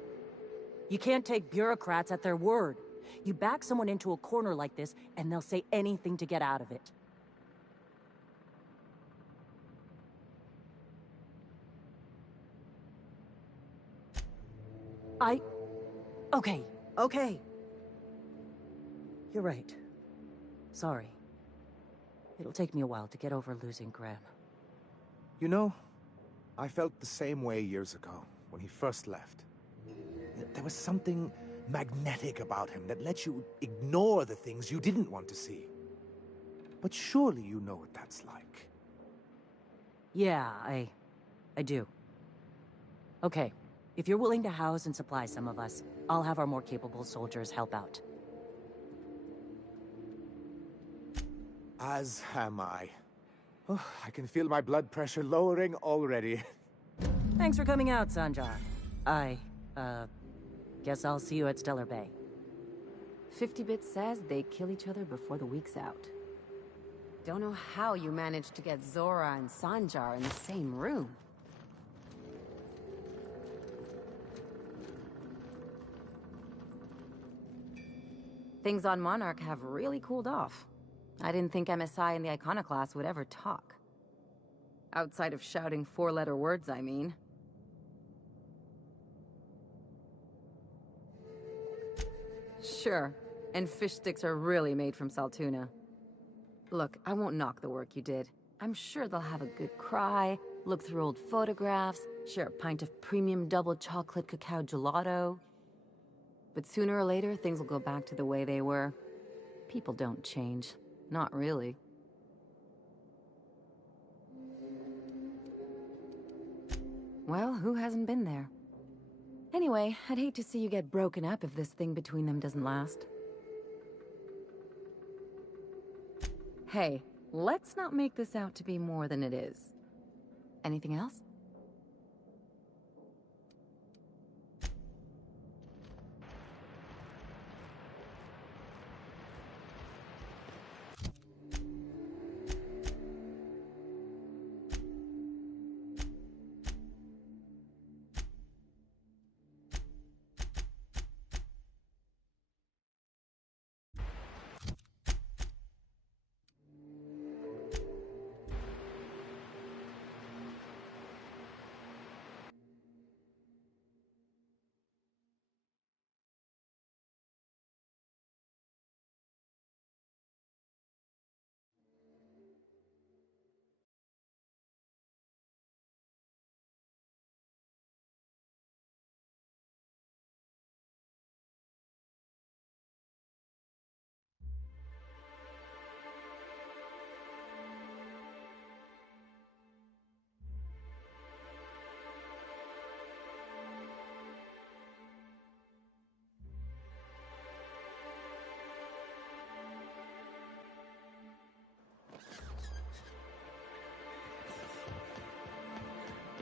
You can't take bureaucrats at their word. You back someone into a corner like this, and they'll say anything to get out of it. Okay. You're right. Sorry. It'll take me a while to get over losing Graham. You know, I felt the same way years ago, when he first left. There was something magnetic about him that let you ignore the things you didn't want to see. But surely you know what that's like. Yeah, I do. Okay, if you're willing to house and supply some of us, I'll have our more capable soldiers help out. As am I. Oh, I can feel my blood pressure lowering already. Thanks for coming out, Sanjar. Guess I'll see you at Stellar Bay. 50-Bit says they kill each other before the week's out. Don't know how you managed to get Zora and Sanjar in the same room. Things on Monarch have really cooled off. I didn't think MSI and the Iconoclast would ever talk. Outside of shouting four-letter words, I mean. Sure, and fish sticks are really made from Saltuna. Look, I won't knock the work you did. I'm sure they'll have a good cry, look through old photographs, share a pint of premium double chocolate cacao gelato. But sooner or later, things will go back to the way they were. People don't change. Not really. Well, who hasn't been there? Anyway, I'd hate to see you get broken up if this thing between them doesn't last. Hey, let's not make this out to be more than it is. Anything else?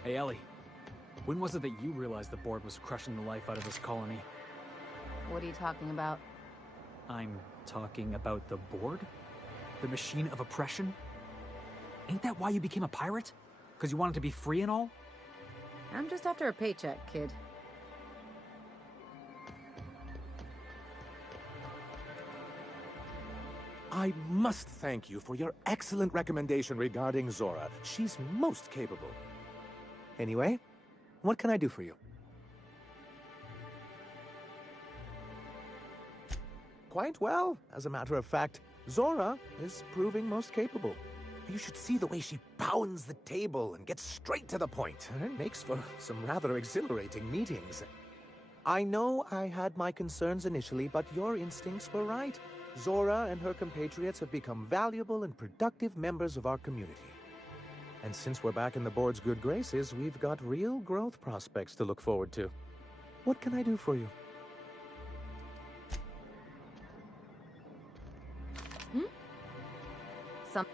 Hey, Ellie. When was it that you realized the board was crushing the life out of this colony? What are you talking about? I'm talking about the board? The machine of oppression? Ain't that why you became a pirate? Because you wanted to be free and all? I'm just after a paycheck, kid. I must thank you for your excellent recommendation regarding Zora. She's most capable. Anyway, what can I do for you? quite well. As a matter of fact, Zora is proving most capable. You should see the way she pounds the table and gets straight to the point. It makes for some rather exhilarating meetings. I know I had my concerns initially, but your instincts were right. Zora and her compatriots have become valuable and productive members of our community. And since we're back in the board's good graces, we've got real growth prospects to look forward to. What can I do for you? Some...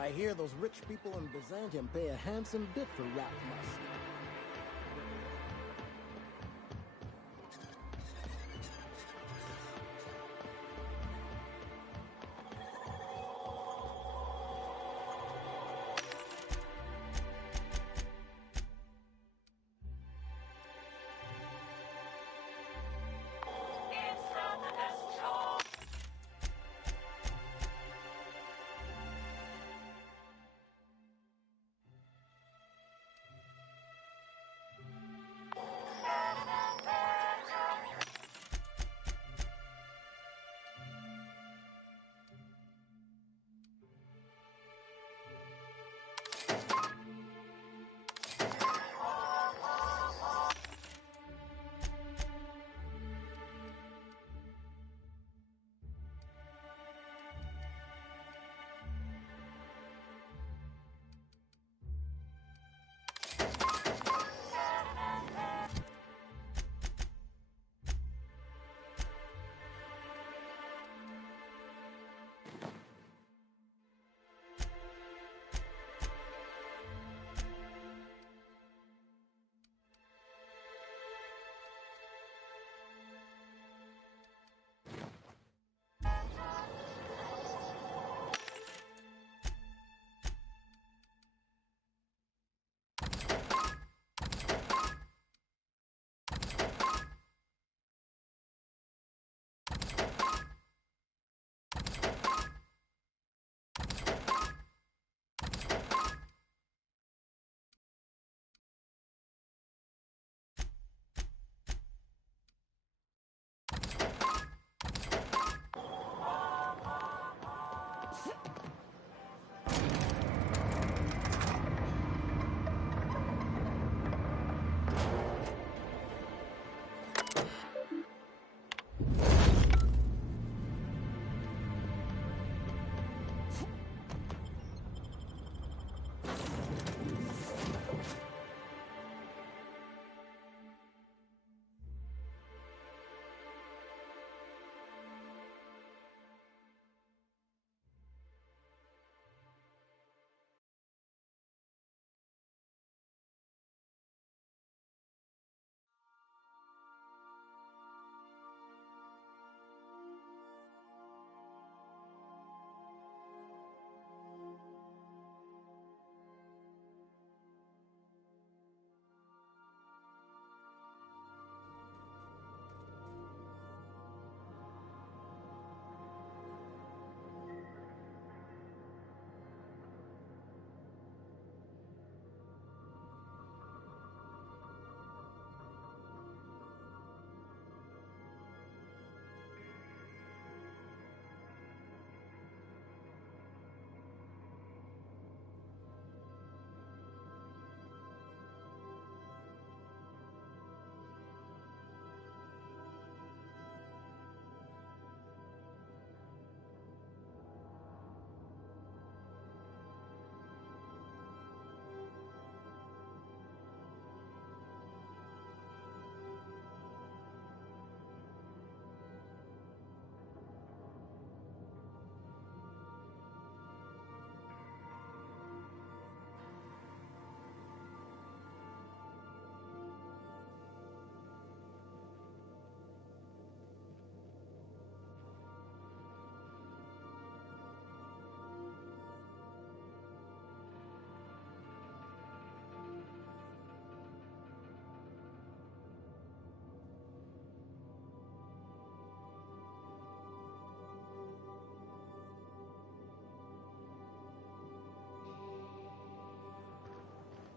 I hear those rich people in Byzantium pay a handsome bit for rat musk.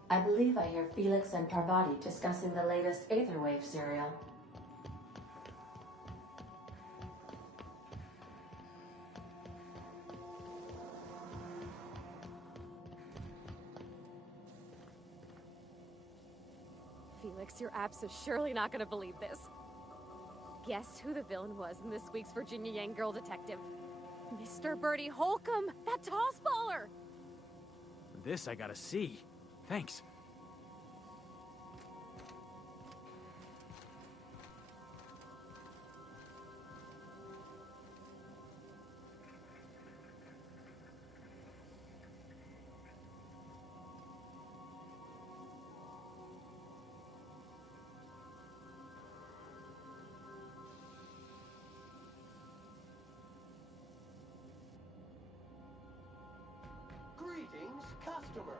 I believe I hear Felix and Parvati discussing the latest Aetherwave serial. Felix, your apps are surely not gonna believe this. Guess who the villain was in this week's Virginia Yang Girl Detective? Mr. Bertie Holcomb, that toss baller! This I gotta see. Thanks. Greetings, customer.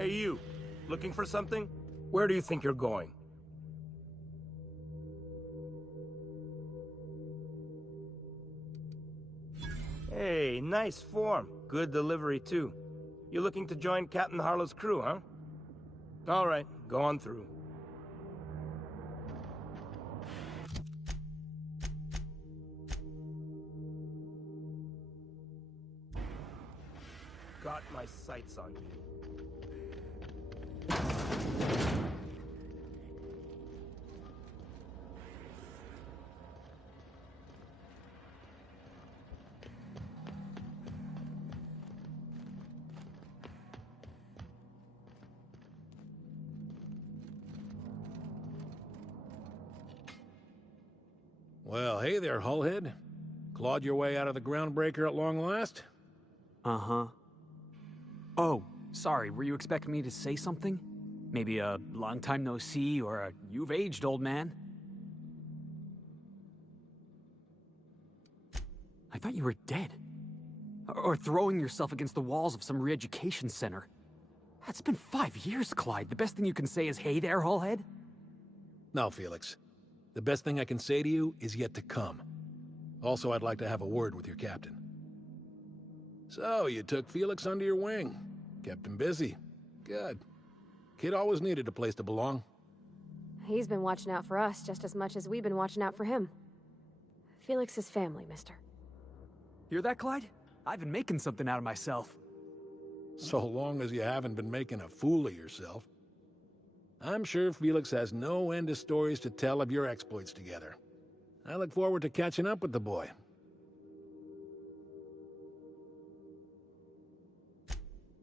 Hey you, looking for something? Where do you think you're going? Hey, nice form. Good delivery too. You looking to join Captain Harlow's crew, huh? All right, go on through. Got my sights on you. Well, hey there, Hullhead. Clawed your way out of the groundbreaker at long last? Uh-huh. Oh, sorry, were you expecting me to say something? Maybe a long time no see, or a you've aged, old man? I thought you were dead. Or throwing yourself against the walls of some re-education center. It's been 5 years, Clyde. The best thing you can say is, hey there, Hullhead? No, Felix. The best thing I can say to you is yet to come. Also, I'd like to have a word with your captain. So, you took Felix under your wing. Kept him busy. Good. Kid always needed a place to belong. He's been watching out for us just as much as we've been watching out for him. Felix is family, mister. Hear that, Clyde? I've been making something out of myself. So long as you haven't been making a fool of yourself. I'm sure Felix has no end of stories to tell of your exploits together. I look forward to catching up with the boy.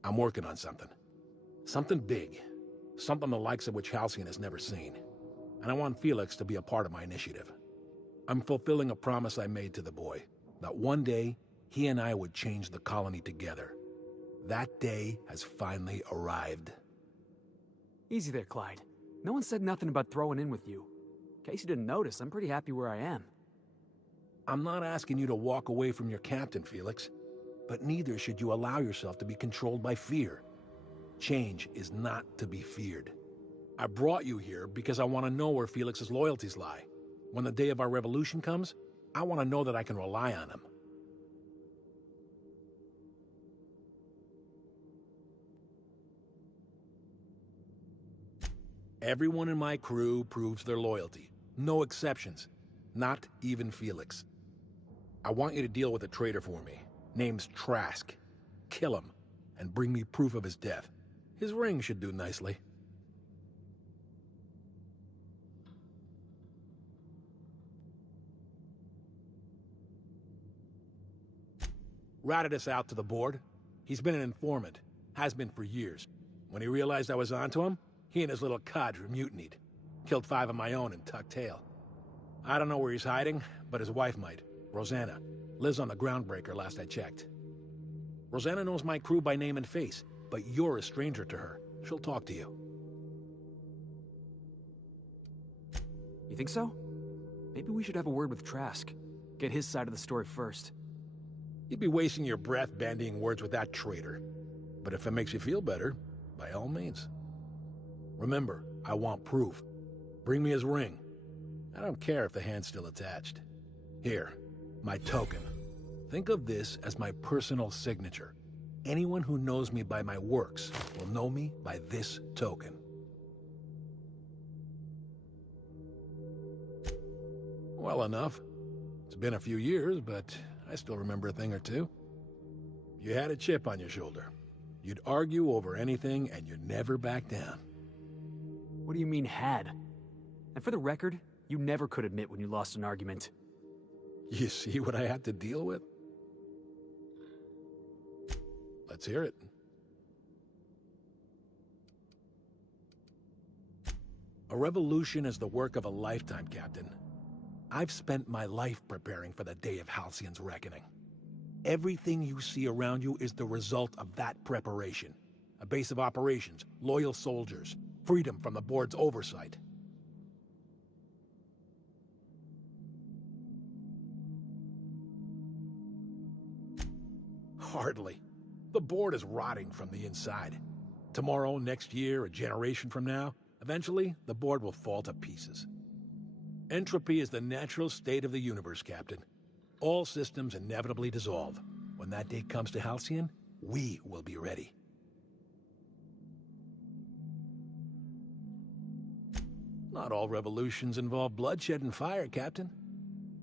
I'm working on something. Something big. Something the likes of which Halcyon has never seen. And I want Felix to be a part of my initiative. I'm fulfilling a promise I made to the boy, that one day, he and I would change the colony together. That day has finally arrived. Easy there, Clyde. No one said nothing about throwing in with you. In case you didn't notice, I'm pretty happy where I am. I'm not asking you to walk away from your captain, Felix. But neither should you allow yourself to be controlled by fear. Change is not to be feared. I brought you here because I want to know where Felix's loyalties lie. When the day of our revolution comes, I want to know that I can rely on him. Everyone in my crew proves their loyalty. No exceptions. Not even Felix. I want you to deal with a traitor for me. Name's Trask. Kill him, and bring me proof of his death. His ring should do nicely. Ratted us out to the board. He's been an informant. Has been for years. When he realized I was onto him, he and his little cadre mutinied. Killed 5 of my own and tucked tail. I don't know where he's hiding, but his wife might. Rosanna. Lives on the Groundbreaker last I checked. Rosanna knows my crew by name and face, but you're a stranger to her. She'll talk to you. You think so? Maybe we should have a word with Trask. Get his side of the story first. You'd be wasting your breath bandying words with that traitor. But if it makes you feel better, by all means. Remember, I want proof. Bring me his ring. I don't care if the hand's still attached. Here, my token. Think of this as my personal signature. Anyone who knows me by my works will know me by this token. Well enough. It's been a few years, but I still remember a thing or two. You had a chip on your shoulder. You'd argue over anything, and you'd never back down. What do you mean, had? And for the record, you never could admit when you lost an argument. You see what I had to deal with? Let's hear it. A revolution is the work of a lifetime, Captain. I've spent my life preparing for the day of Halcyon's reckoning. Everything you see around you is the result of that preparation. A base of operations, loyal soldiers, freedom from the board's oversight. Hardly. The board is rotting from the inside. Tomorrow, next year, a generation from now, eventually, the board will fall to pieces. Entropy is the natural state of the universe, Captain. All systems inevitably dissolve. When that day comes to Halcyon, we will be ready. Not all revolutions involve bloodshed and fire, Captain.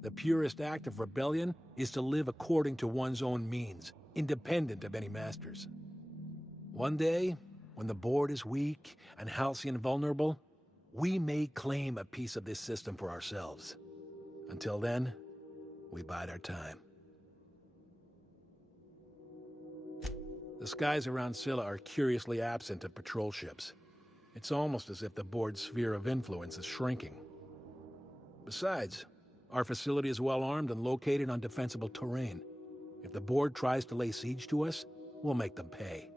The purest act of rebellion is to live according to one's own means, independent of any masters. One day, when the board is weak and Halcyon vulnerable, we may claim a piece of this system for ourselves. Until then, we bide our time. The skies around Scylla are curiously absent of patrol ships. It's almost as if the board's sphere of influence is shrinking. Besides, our facility is well armed and located on defensible terrain. If the board tries to lay siege to us, we'll make them pay.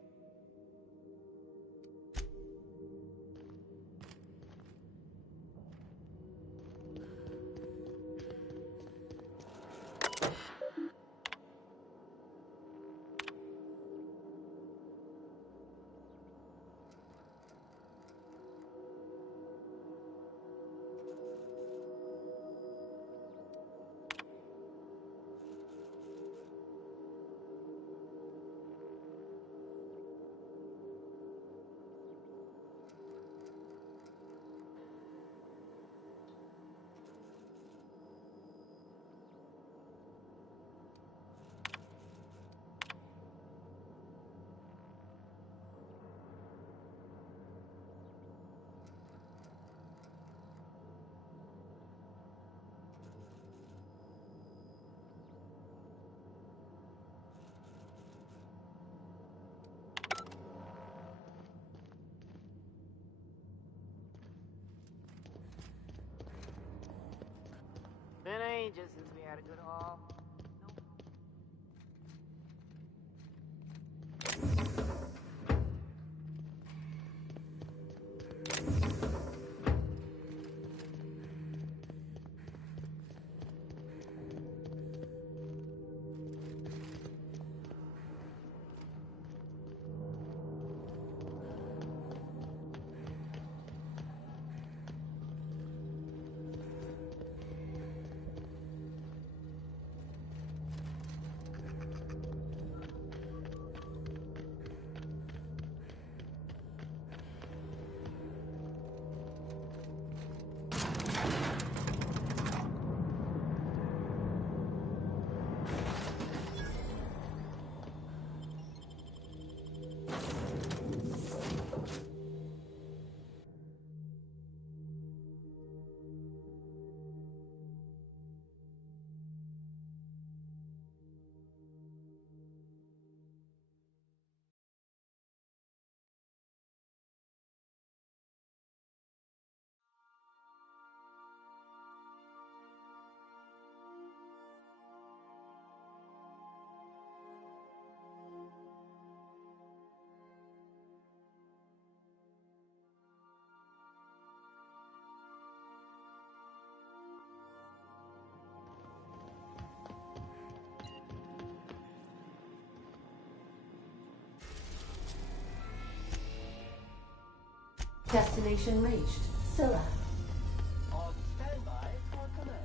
changes since we had a good haul. Destination reached. Scylla. On standby for command.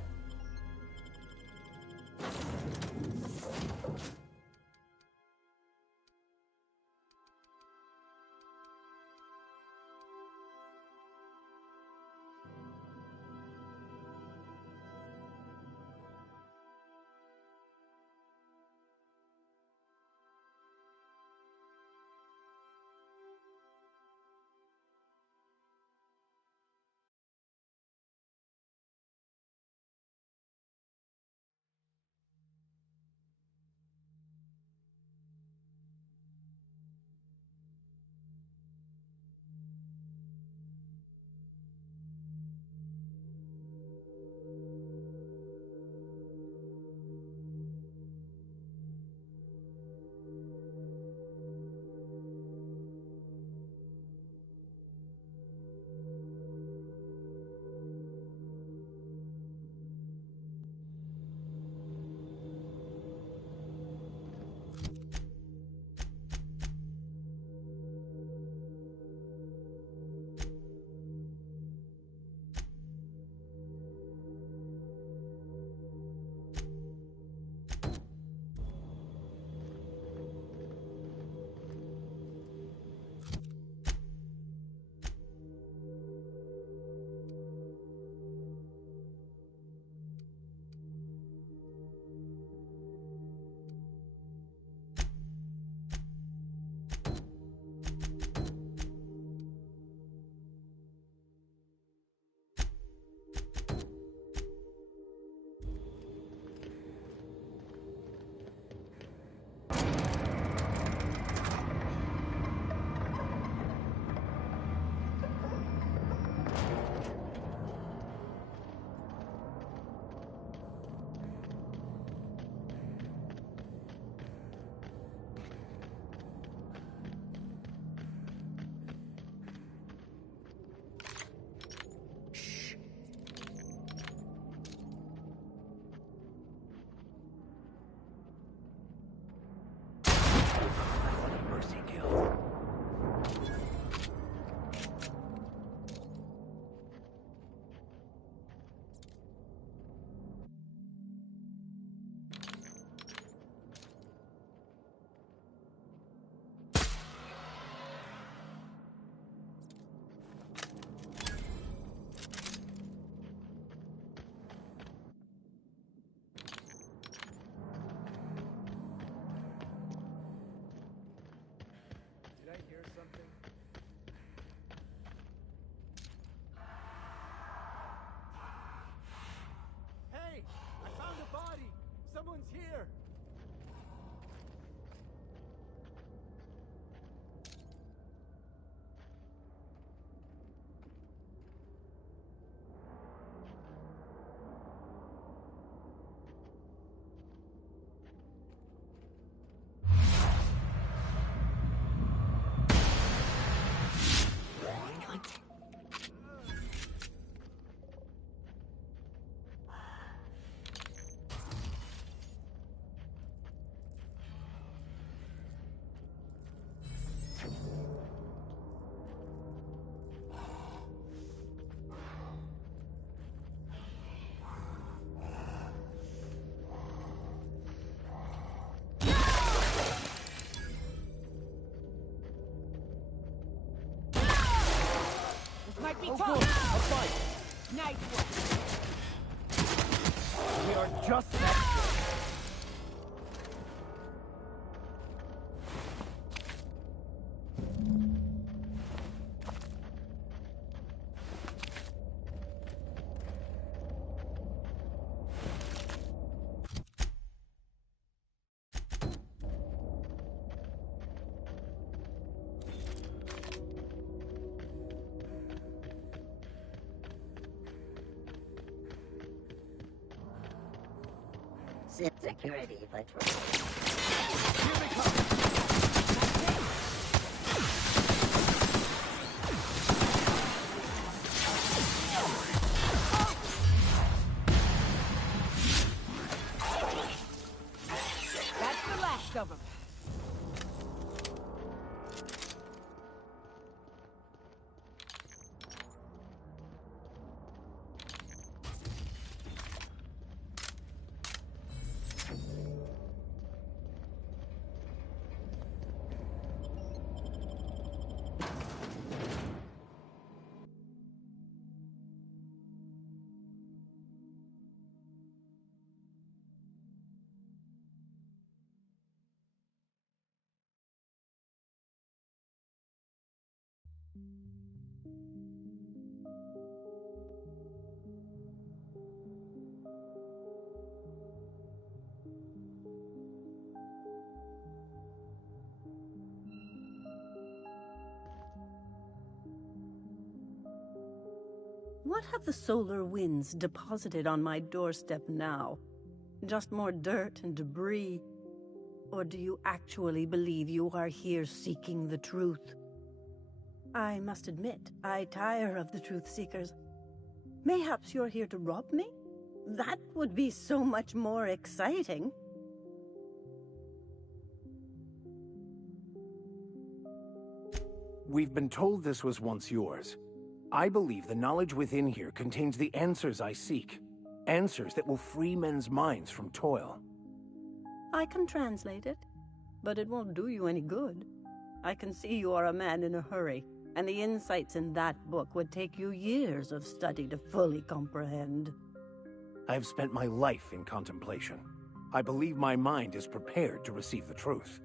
Someone's here! might be Oh, tough. good. A fight. Nice one. We are just that good. Security patrol. Here they come. That's the last of them. What have the solar winds deposited on my doorstep now? Just more dirt and debris? Or do you actually believe you are here seeking the truth? I must admit, I tire of the truth seekers. Mayhaps you're here to rob me? That would be so much more exciting. We've been told this was once yours. I believe the knowledge within here contains the answers I seek. Answers that will free men's minds from toil. I can translate it, but it won't do you any good. I can see you are a man in a hurry, and the insights in that book would take you years of study to fully comprehend. I've spent my life in contemplation. I believe my mind is prepared to receive the truth.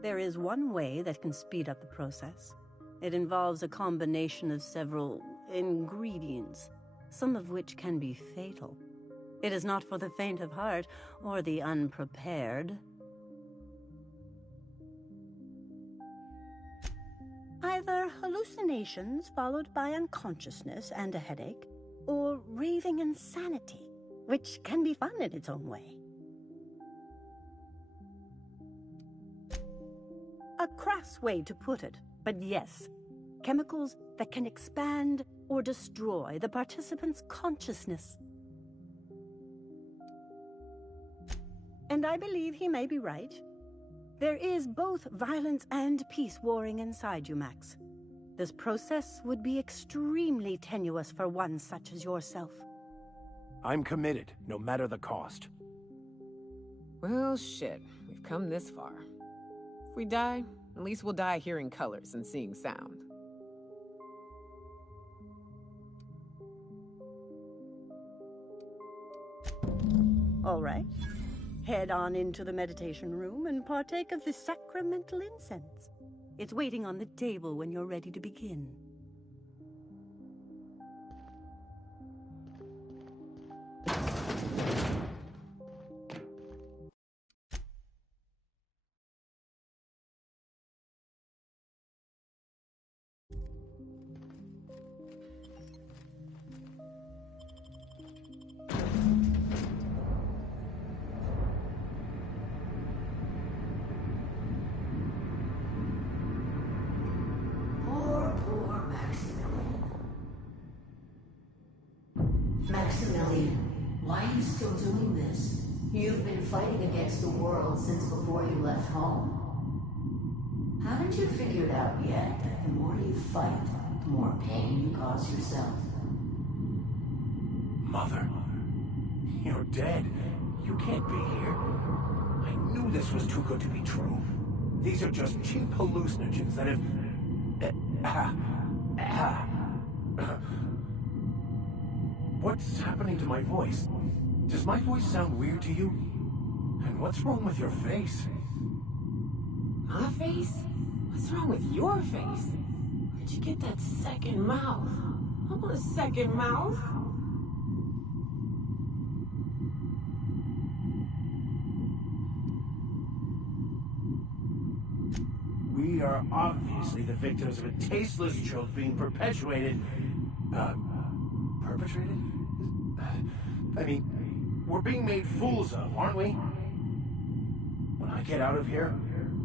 There is one way that can speed up the process. It involves a combination of several ingredients, some of which can be fatal. It is not for the faint of heart or the unprepared. Either hallucinations followed by unconsciousness and a headache, or raving insanity, which can be fun in its own way. A crass way to put it, but yes, chemicals that can expand or destroy the participant's consciousness. And I believe he may be right. There is both violence and peace warring inside you, Max. This process would be extremely tenuous for one such as yourself. I'm committed, no matter the cost. Well, shit. We've come this far. If we die, at least we'll die hearing colors and seeing sound. All right. Head on into the meditation room and partake of the sacramental incense. It's waiting on the table when you're ready to begin. Poor Maximilian. Maximilian, why are you still doing this? You've been fighting against the world since before you left home. Haven't you figured out yet that the more you fight, the more pain you cause yourself? Mother, you're dead. You can't be here. I knew this was too good to be true. These are just cheap hallucinogens that have... What's happening to my voice? Does my voice sound weird to you? And what's wrong with your face? My face? What's wrong with your face? Where'd you get that second mouth? I want a second mouth. We are obviously the victims of a tasteless joke being perpetuated. Perpetrated? I mean, we're being made fools of, aren't we? When I get out of here,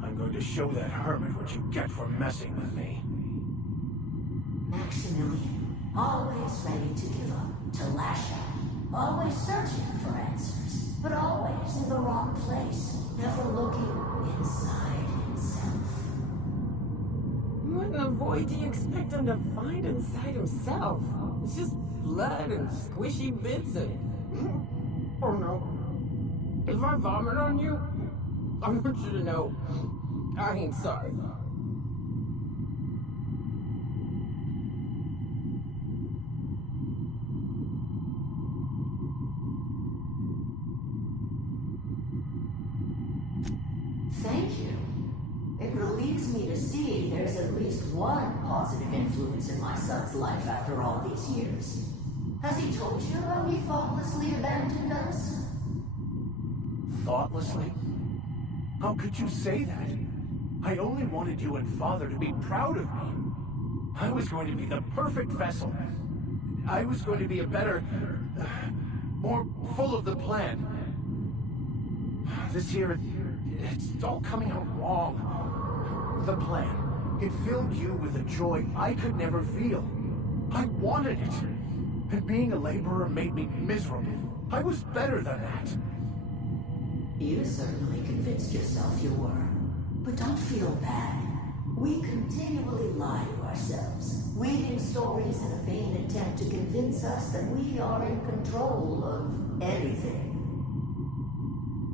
I'm going to show that hermit what you get for messing with me. Maximilian, always ready to give up, to lash out, always searching for answers, but always in the wrong place, never looking inside himself. What in the void do you expect him to find inside himself? It's just blood and squishy bits and... Oh no. If I vomit on you, I want you to know, I ain't sorry. Thank you. It relieves me to see there's at least one positive influence in my son's life after all these years. Has he told you how he thoughtlessly abandoned us? Thoughtlessly? How could you say that? I only wanted you and Father to be proud of me. I was going to be the perfect vessel. I was going to be a better... more full of the plan. This year, it's all coming out wrong. The plan. It filled you with a joy I could never feel. I wanted it. And being a laborer made me miserable. I was better than that. You certainly convinced yourself you were. But don't feel bad. We continually lie to ourselves, weaving stories in a vain attempt to convince us that we are in control of anything.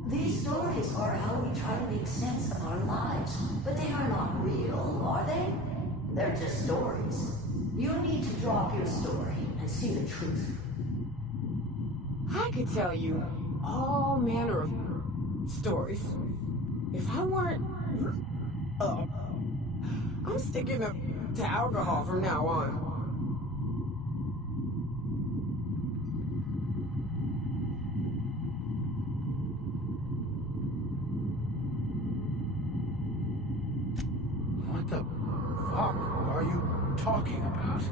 These stories are how we try to make sense of our lives, but they are not real, are they? They're just stories. You need to drop your story and see the truth. I could tell you all manner of stories. If I weren't... I'm sticking to alcohol from now on. What the fuck are you talking about?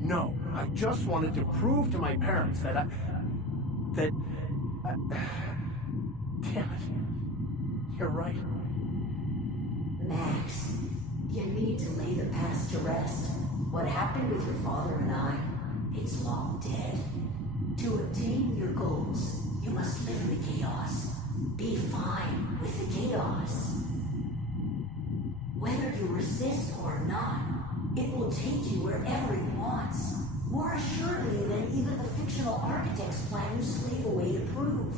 No, I just wanted to prove to my parents that damn it. You're right. Max, you need to lay the past to rest. What happened with your father and I, it's long dead. To attain your goals, you must live in the chaos. Be fine with the chaos. Whether you resist or not, it will take you wherever it wants. More assuredly than even the fictional architect's plan you slave away to prove.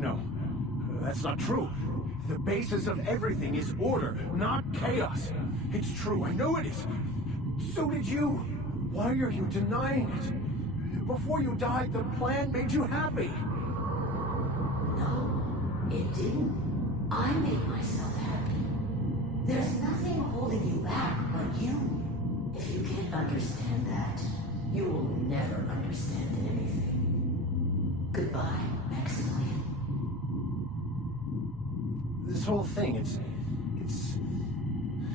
No, that's not true. The basis of everything is order, not chaos. It's true, I know it is. So did you. Why are you denying it? Before you died, the plan made you happy. No, it didn't. I made myself happy. There's nothing holding you back but you. If you can't understand that, you will never understand anything. Goodbye, Maximilian. This whole thing, it's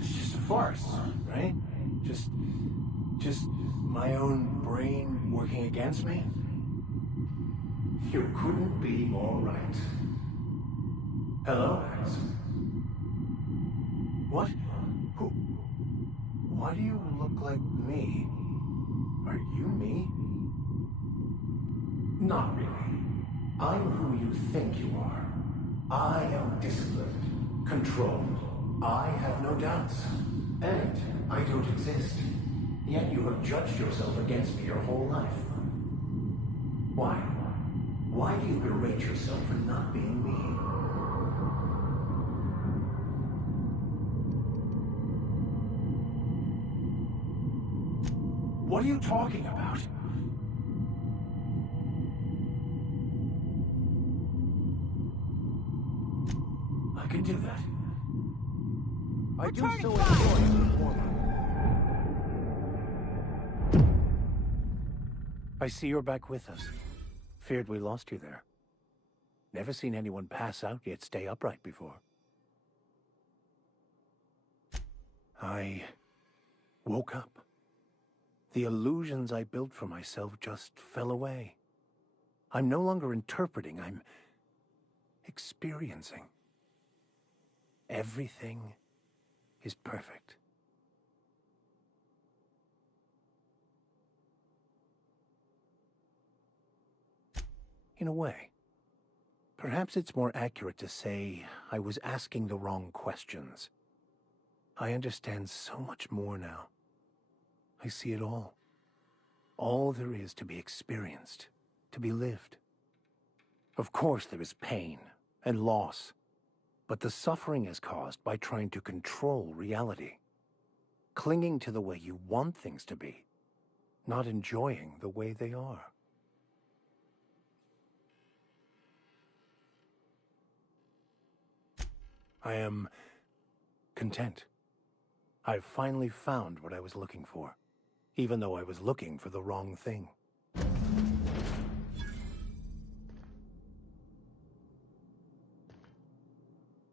just a farce, right? Just my own brain working against me? You couldn't be more right. Hello, Max. What? Who? Why do you look like me? Are you me? Not really. I'm who you think you are. I am disciplined, controlled, I have no doubts. And I don't exist. Yet you have judged yourself against me your whole life. Why? Why do you berate yourself for not being me? What are you talking about? I can do that. I do so enjoy the warm-up. I see you're back with us. Feared we lost you there. Never seen anyone pass out yet stay upright before. I woke up. The illusions I built for myself just fell away. I'm no longer interpreting, I'm experiencing. Everything is perfect. In a way. Perhaps it's more accurate to say I was asking the wrong questions. I understand so much more now. I see it all. All there is to be experienced, to be lived. Of course there is pain and loss, but the suffering is caused by trying to control reality. Clinging to the way you want things to be, not enjoying the way they are. I am content. I've finally found what I was looking for, even though I was looking for the wrong thing.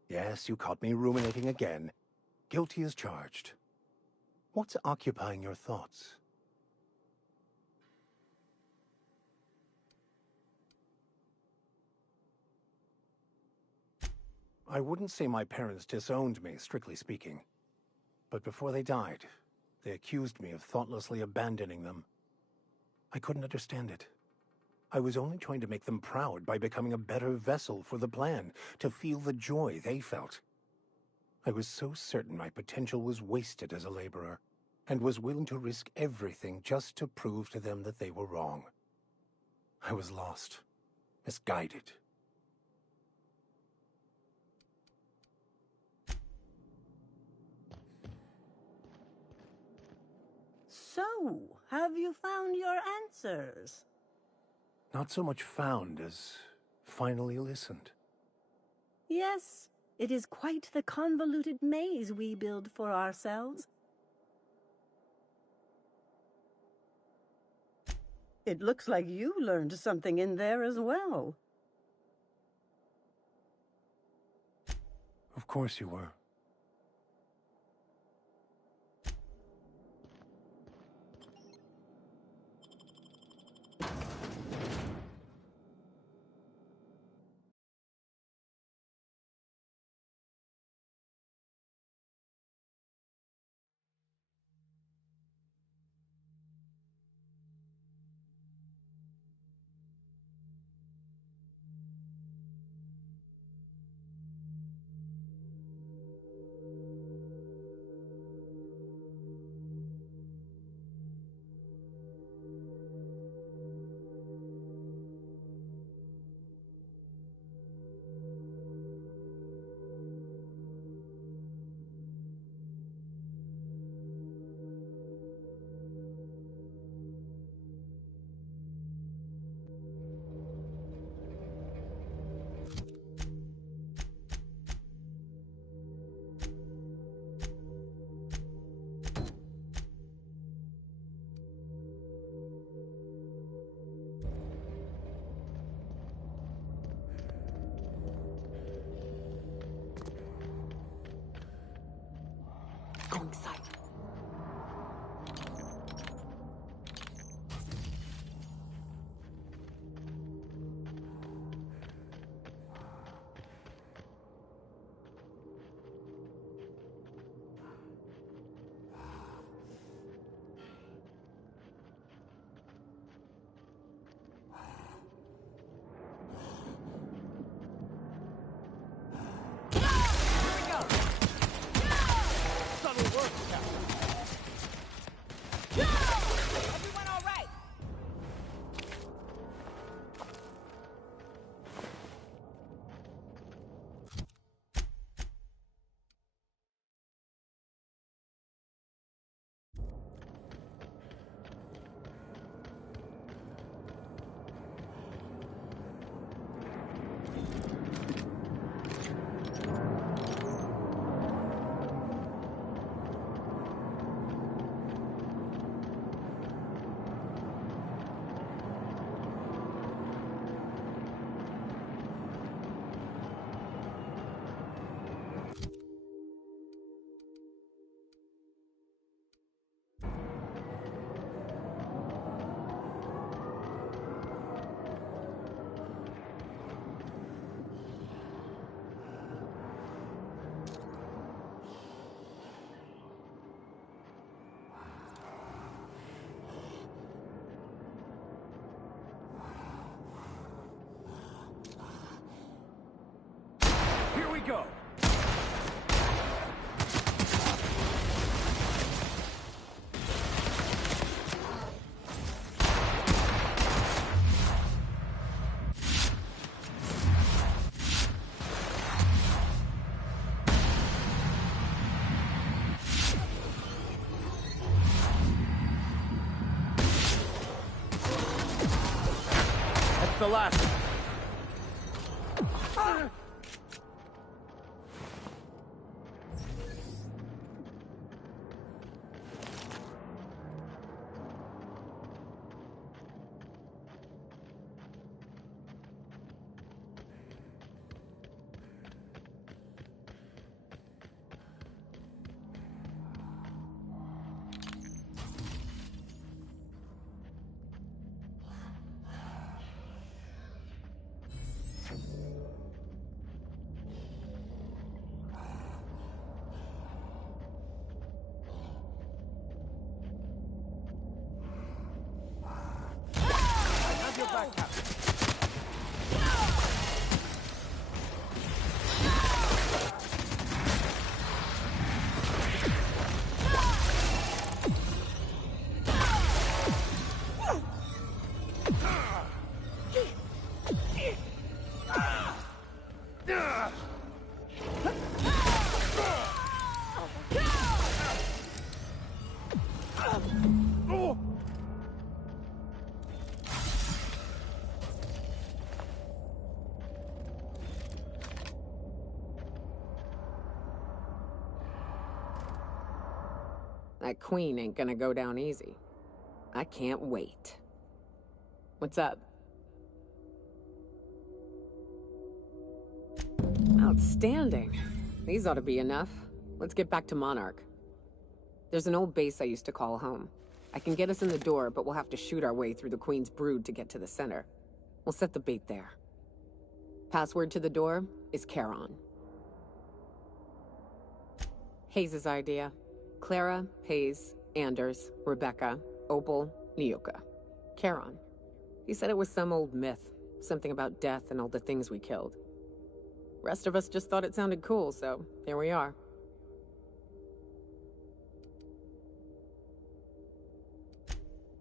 Yes, you caught me ruminating again. Guilty as charged. What's occupying your thoughts? I wouldn't say my parents disowned me, strictly speaking. But before they died, they accused me of thoughtlessly abandoning them. I couldn't understand it. I was only trying to make them proud by becoming a better vessel for the plan, to feel the joy they felt. I was so certain my potential was wasted as a laborer, and was willing to risk everything just to prove to them that they were wrong. I was lost, misguided. So, have you found your answers? Not so much found as finally listened. Yes, it is quite the convoluted maze we build for ourselves. It looks like you learned something in there as well. Of course you were. Going sight. the last one. That queen ain't gonna go down easy. I can't wait. What's up? Outstanding. These ought to be enough. Let's get back to Monarch. There's an old base I used to call home. I can get us in the door, but we'll have to shoot our way through the Queen's brood to get to the center. We'll set the bait there. Password to the door is Charon. Hayes' idea. Clara, Hayes, Anders, Rebecca, Opal, Nyoka. Charon. He said it was some old myth. Something about death and all the things we killed. Rest of us just thought it sounded cool, so here we are.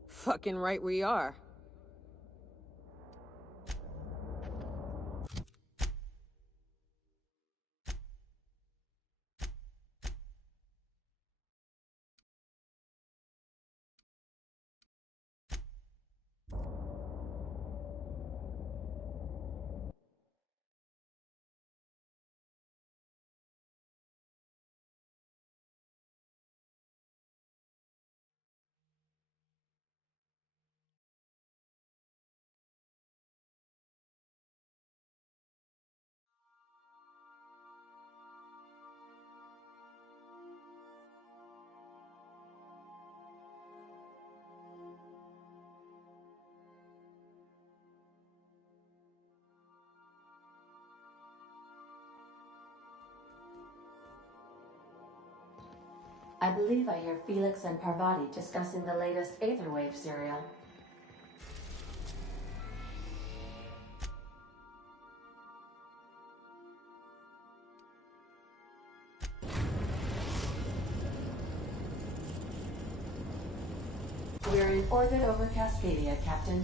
Fucking right we are. I believe I hear Felix and Parvati discussing the latest Aetherwave serial. We're in orbit over Cascadia, Captain.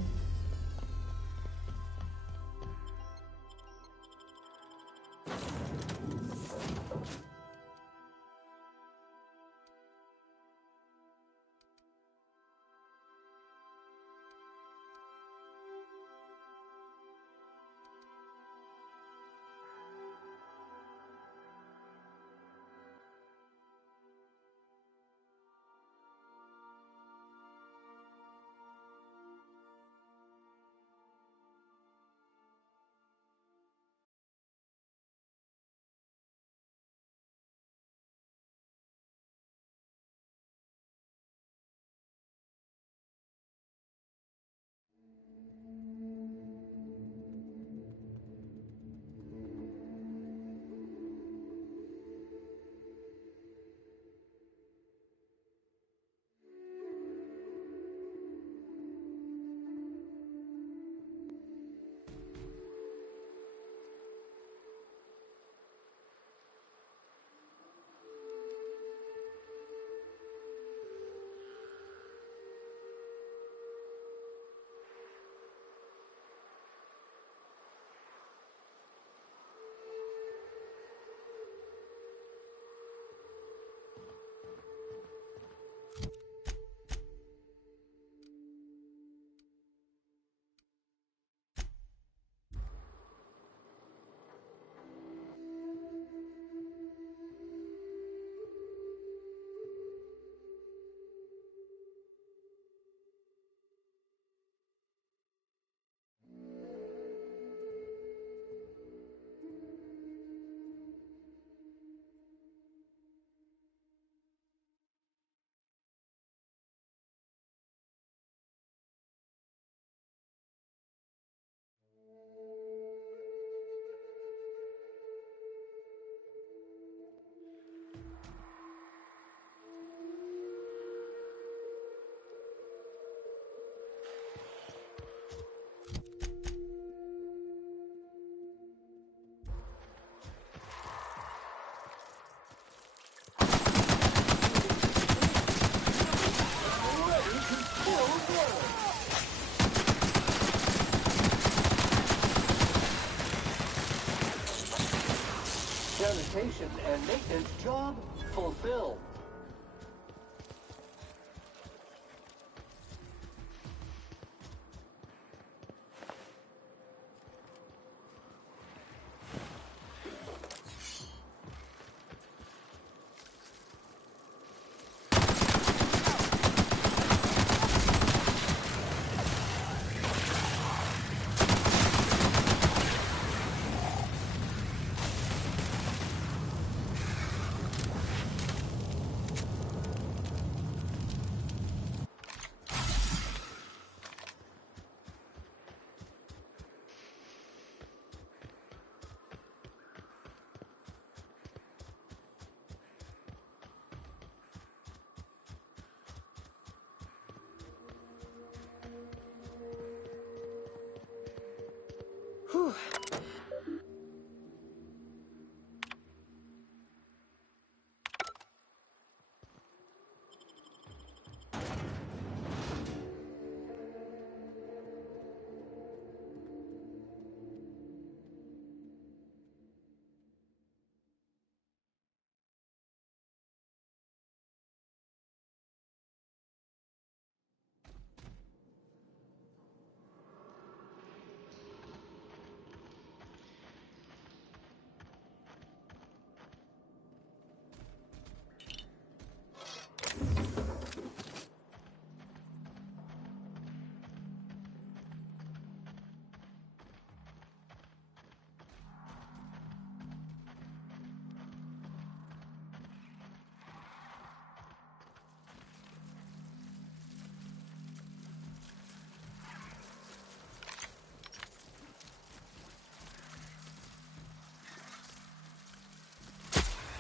operation and maintenance job fulfilled. Whew.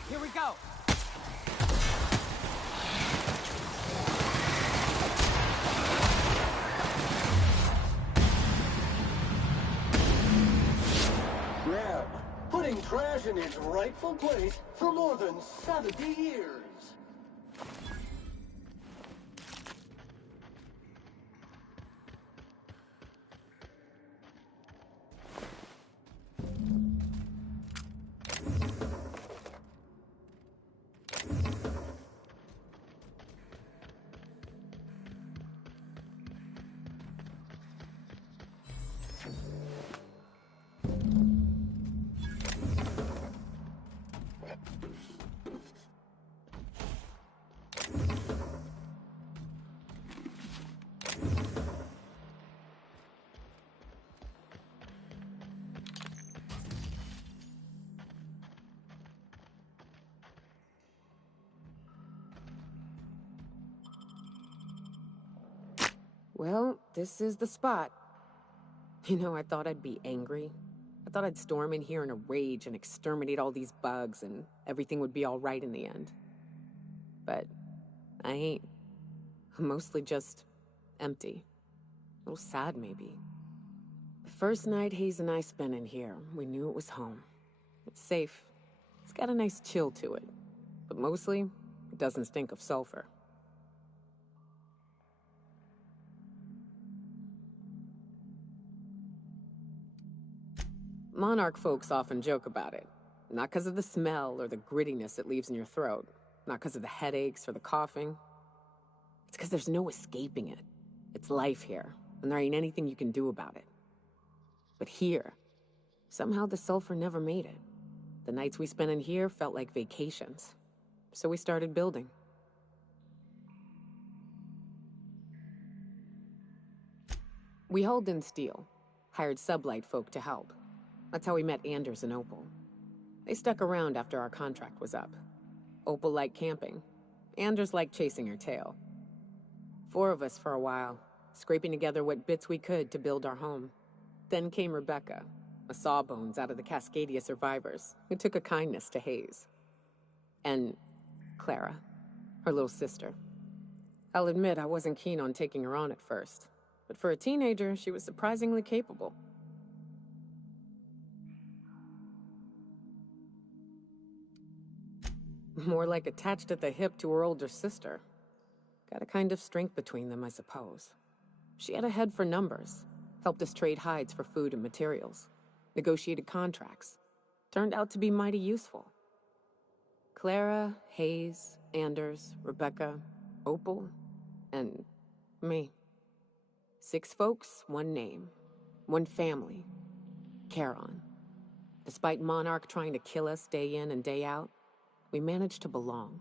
Here we go! Graham, putting trash in its rightful place for more than 70 years. Well, this is the spot. You know, I thought I'd be angry. I thought I'd storm in here in a rage and exterminate all these bugs and everything would be all right in the end. But I ain't. I'm mostly just empty. A little sad, maybe. The first night Hayes and I spent in here, we knew it was home. It's safe. It's got a nice chill to it. But mostly, it doesn't stink of sulfur. Monarch folks often joke about it. Not because of the smell or the grittiness it leaves in your throat. Not because of the headaches or the coughing. It's because there's no escaping it. It's life here, and there ain't anything you can do about it. But here, somehow the sulfur never made it. The nights we spent in here felt like vacations. So we started building. We hauled in steel, hired sublight folk to help. That's how we met Anders and Opal. They stuck around after our contract was up. Opal liked camping. Anders liked chasing her tail. 4 of us for a while, scraping together what bits we could to build our home. Then came Rebecca, a sawbones out of the Cascadia survivors, who took a kindness to Hayes. And Clara, her little sister. I'll admit I wasn't keen on taking her on at first, but for a teenager, she was surprisingly capable. More like attached at the hip to her older sister. Got a kind of strength between them, I suppose. She had a head for numbers, helped us trade hides for food and materials, negotiated contracts. Turned out to be mighty useful. Clara, Hayes, Anders, Rebecca, Opal, and me. 6 folks, 1 name. 1 family. Charon. Despite Monarch trying to kill us day in and day out, we managed to belong.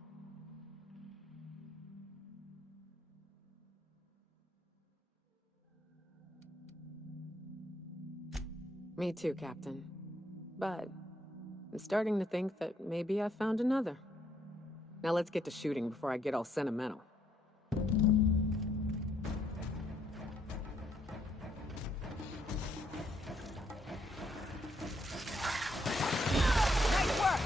Me too, Captain. But I'm starting to think that maybe I found another. Now let's get to shooting before I get all sentimental. Nice work!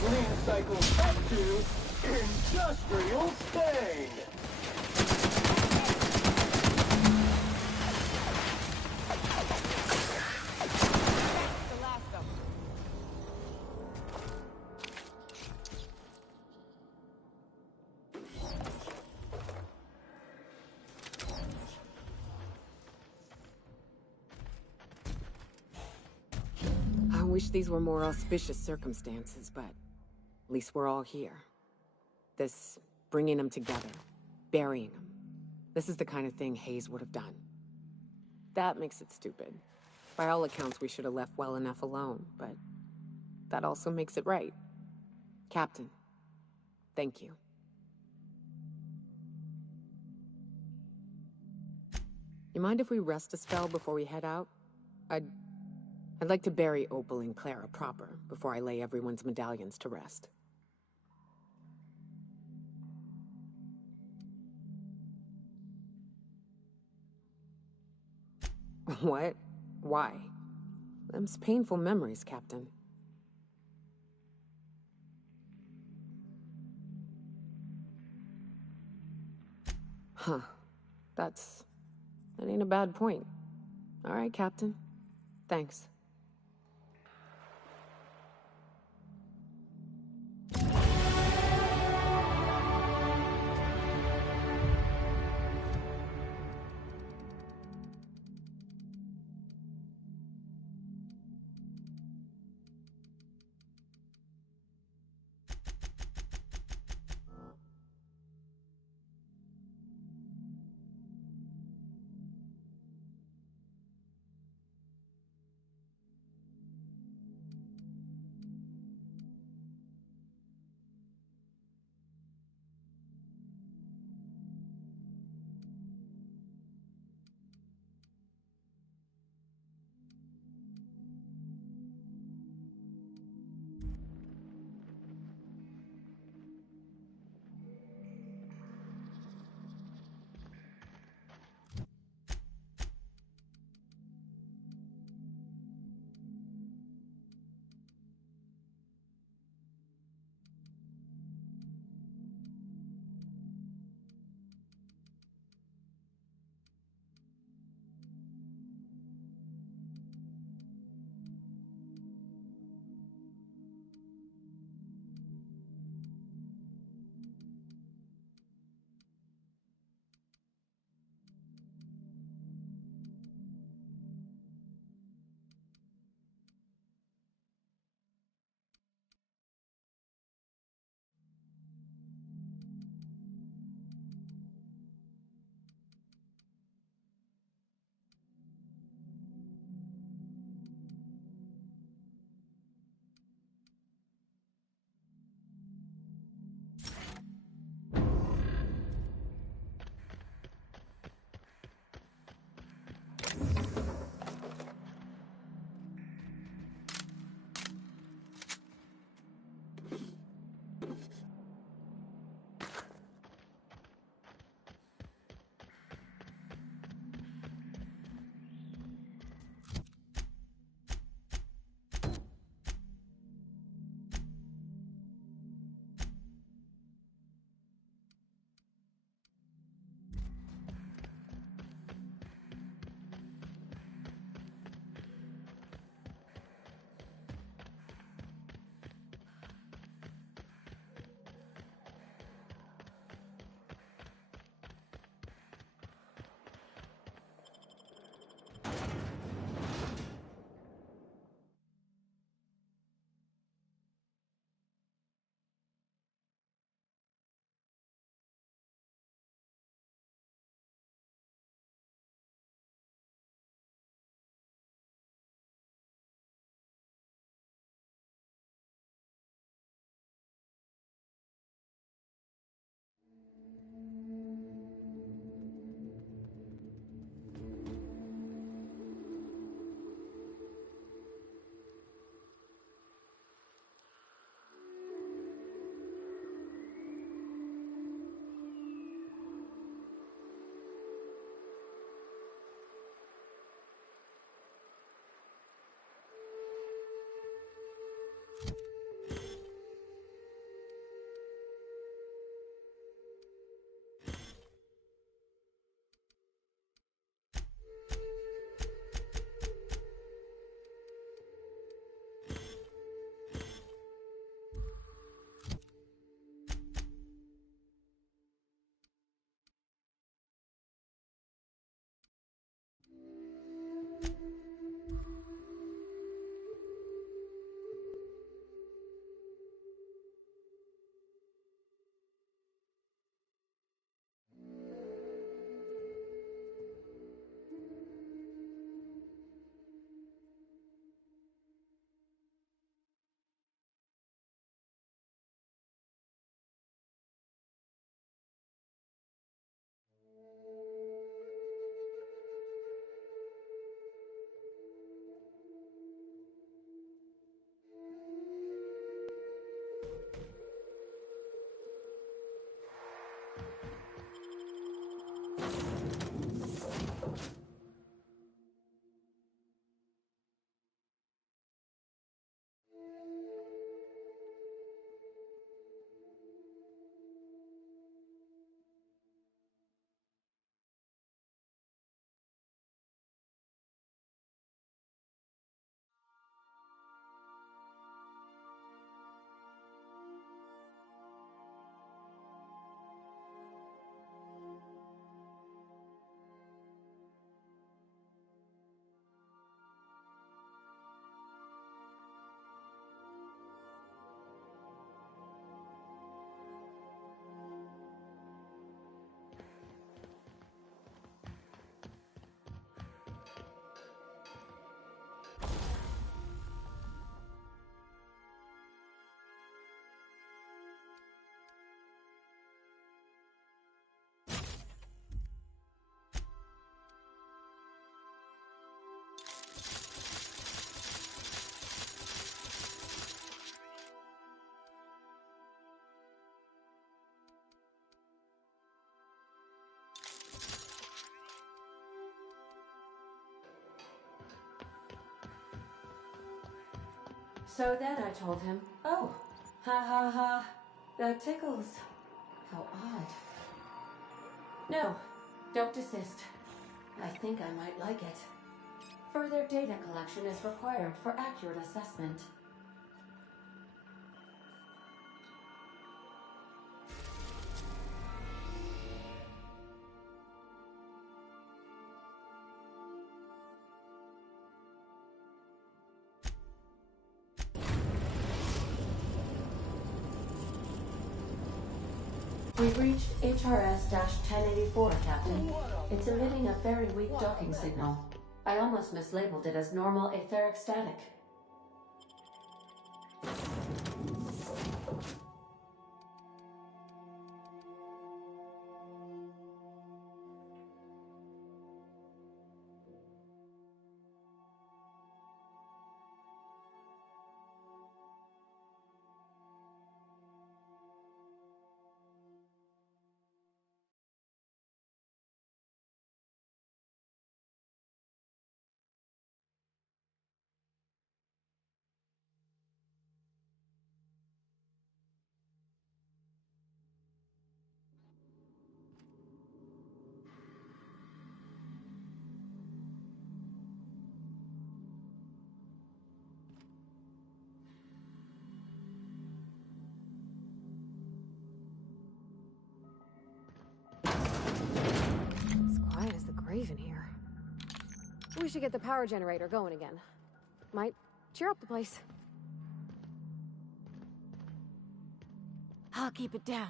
Clean cycle up to industrial stain. I wish these were more auspicious circumstances, but at least we're all here. This bringing them together, burying them. This is the kind of thing Hayes would have done. That makes it stupid. By all accounts, we should have left well enough alone, but that also makes it right. Captain, thank you. You mind if we rest a spell before we head out? I'd like to bury Opal and Clara proper before I lay everyone's medallions to rest. What? Why? Them's painful memories, Captain. Huh. That ain't a bad point. All right, Captain. Thanks. So then I told him, oh, ha ha ha, that tickles. How odd. No, don't desist. I think I might like it. Further data collection is required for accurate assessment. We've reached HRS-1084, Captain. It's emitting a very weak docking signal. I almost mislabeled it as normal etheric static. In here. We should get the power generator going again. Might cheer up the place. I'll keep it down.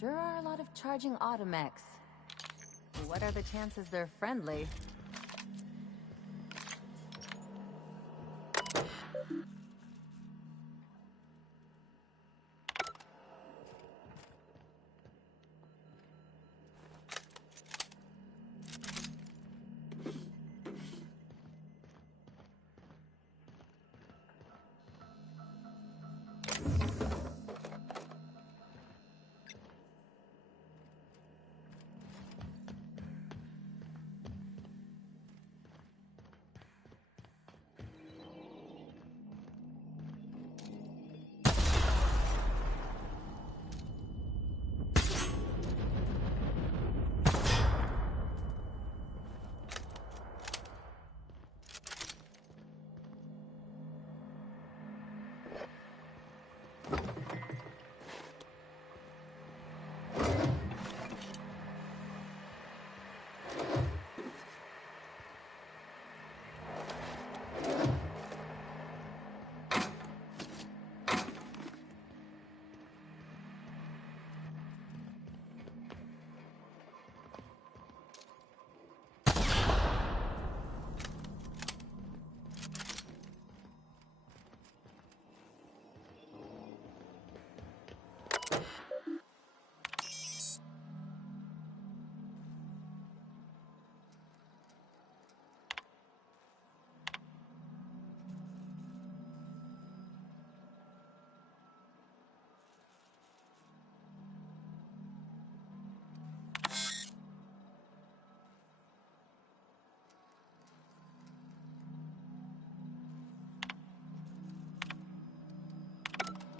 Sure are a lot of charging automechs. What are the chances they're friendly?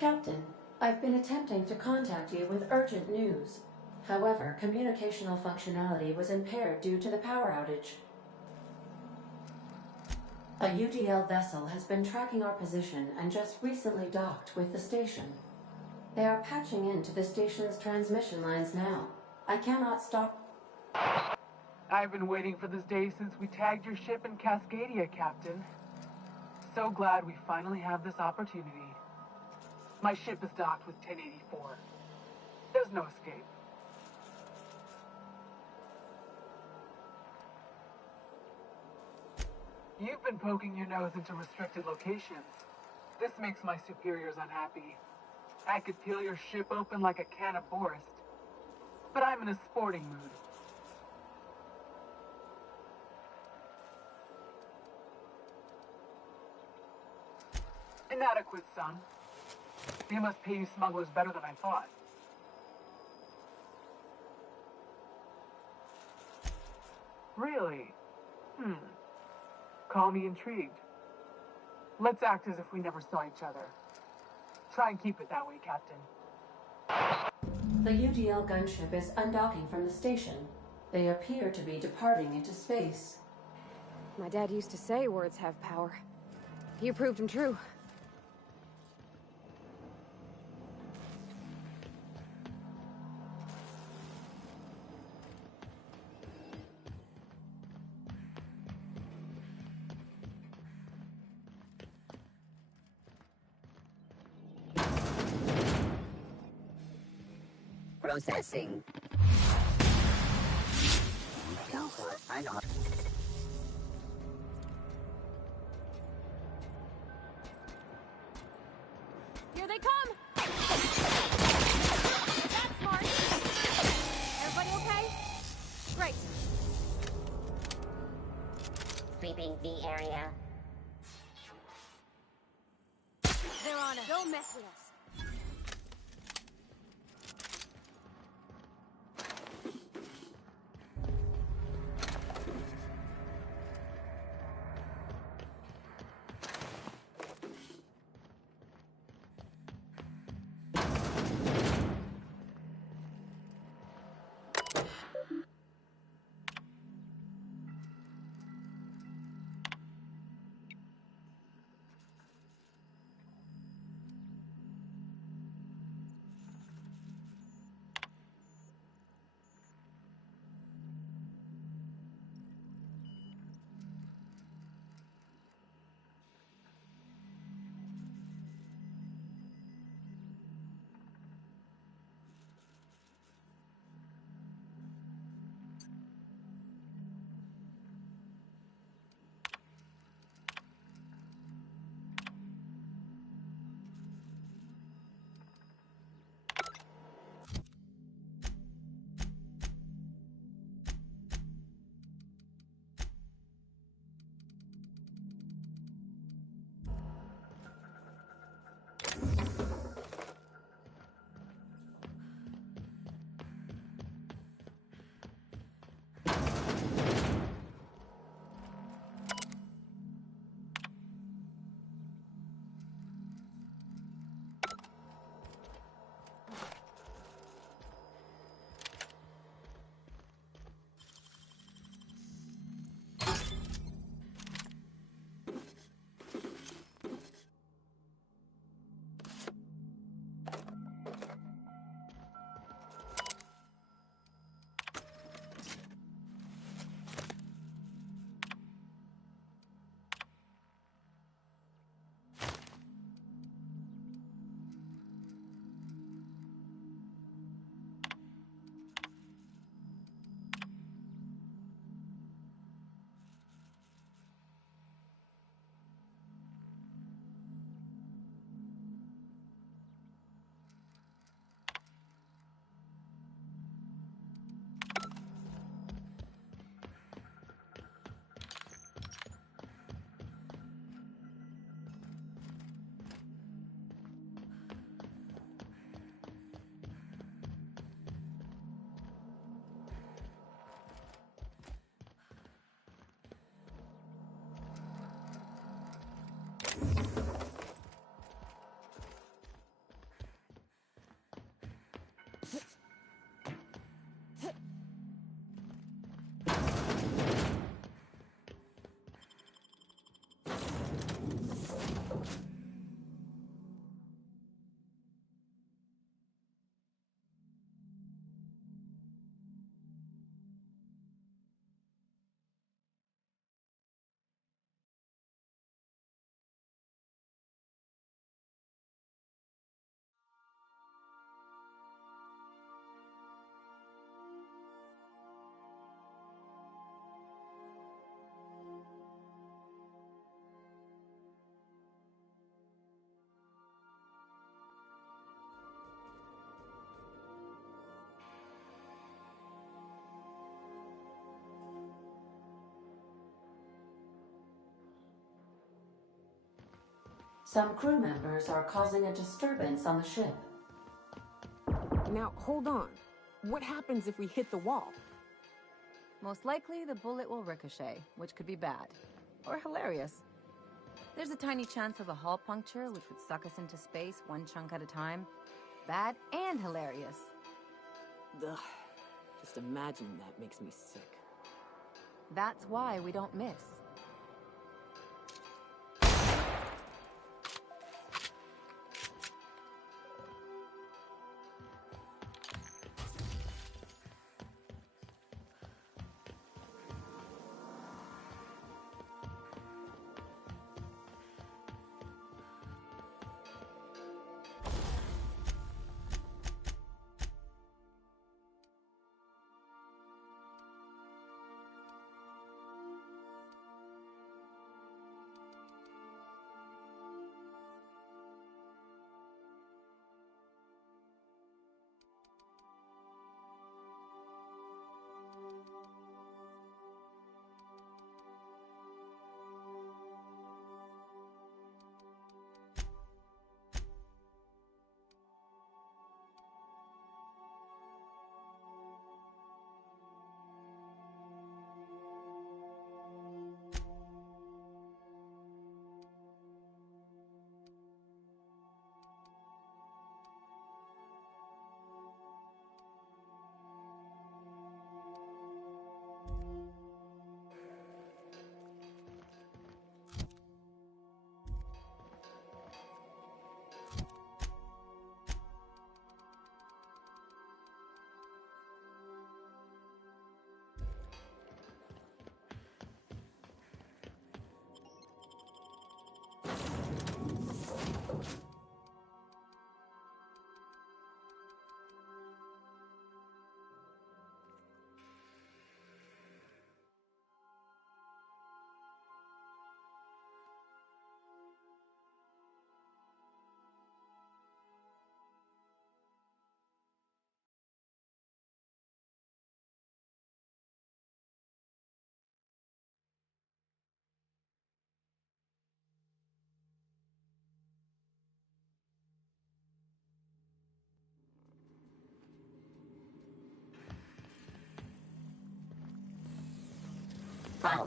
Captain, I've been attempting to contact you with urgent news. However, communicational functionality was impaired due to the power outage. A UDL vessel has been tracking our position and just recently docked with the station. They are patching into the station's transmission lines now. I cannot stop. I've been waiting for this day since we tagged your ship in Cascadia, Captain. So glad we finally have this opportunity. My ship is docked with 1084. There's no escape. You've been poking your nose into restricted locations. This makes my superiors unhappy. I could peel your ship open like a can of Borscht. But I'm in a sporting mood. Inadequate, son. They must pay you smugglers better than I thought. Really? Call me intrigued. Let's act as if we never saw each other. Try and keep it that way, Captain. The UDL gunship is undocking from the station. They appear to be departing into space. My dad used to say words have power. You proved him true. Processing. I know. Here they come! That's smart! Everybody okay? Great. Sweeping the area. They're on us. Don't mess with us. Some crew members are causing a disturbance on the ship. Now, hold on. What happens if we hit the wall? Most likely, the bullet will ricochet, which could be bad. Or hilarious. There's a tiny chance of a hull puncture, which would suck us into space one chunk at a time. Bad and hilarious. Ugh. Just imagining that makes me sick. That's why we don't miss.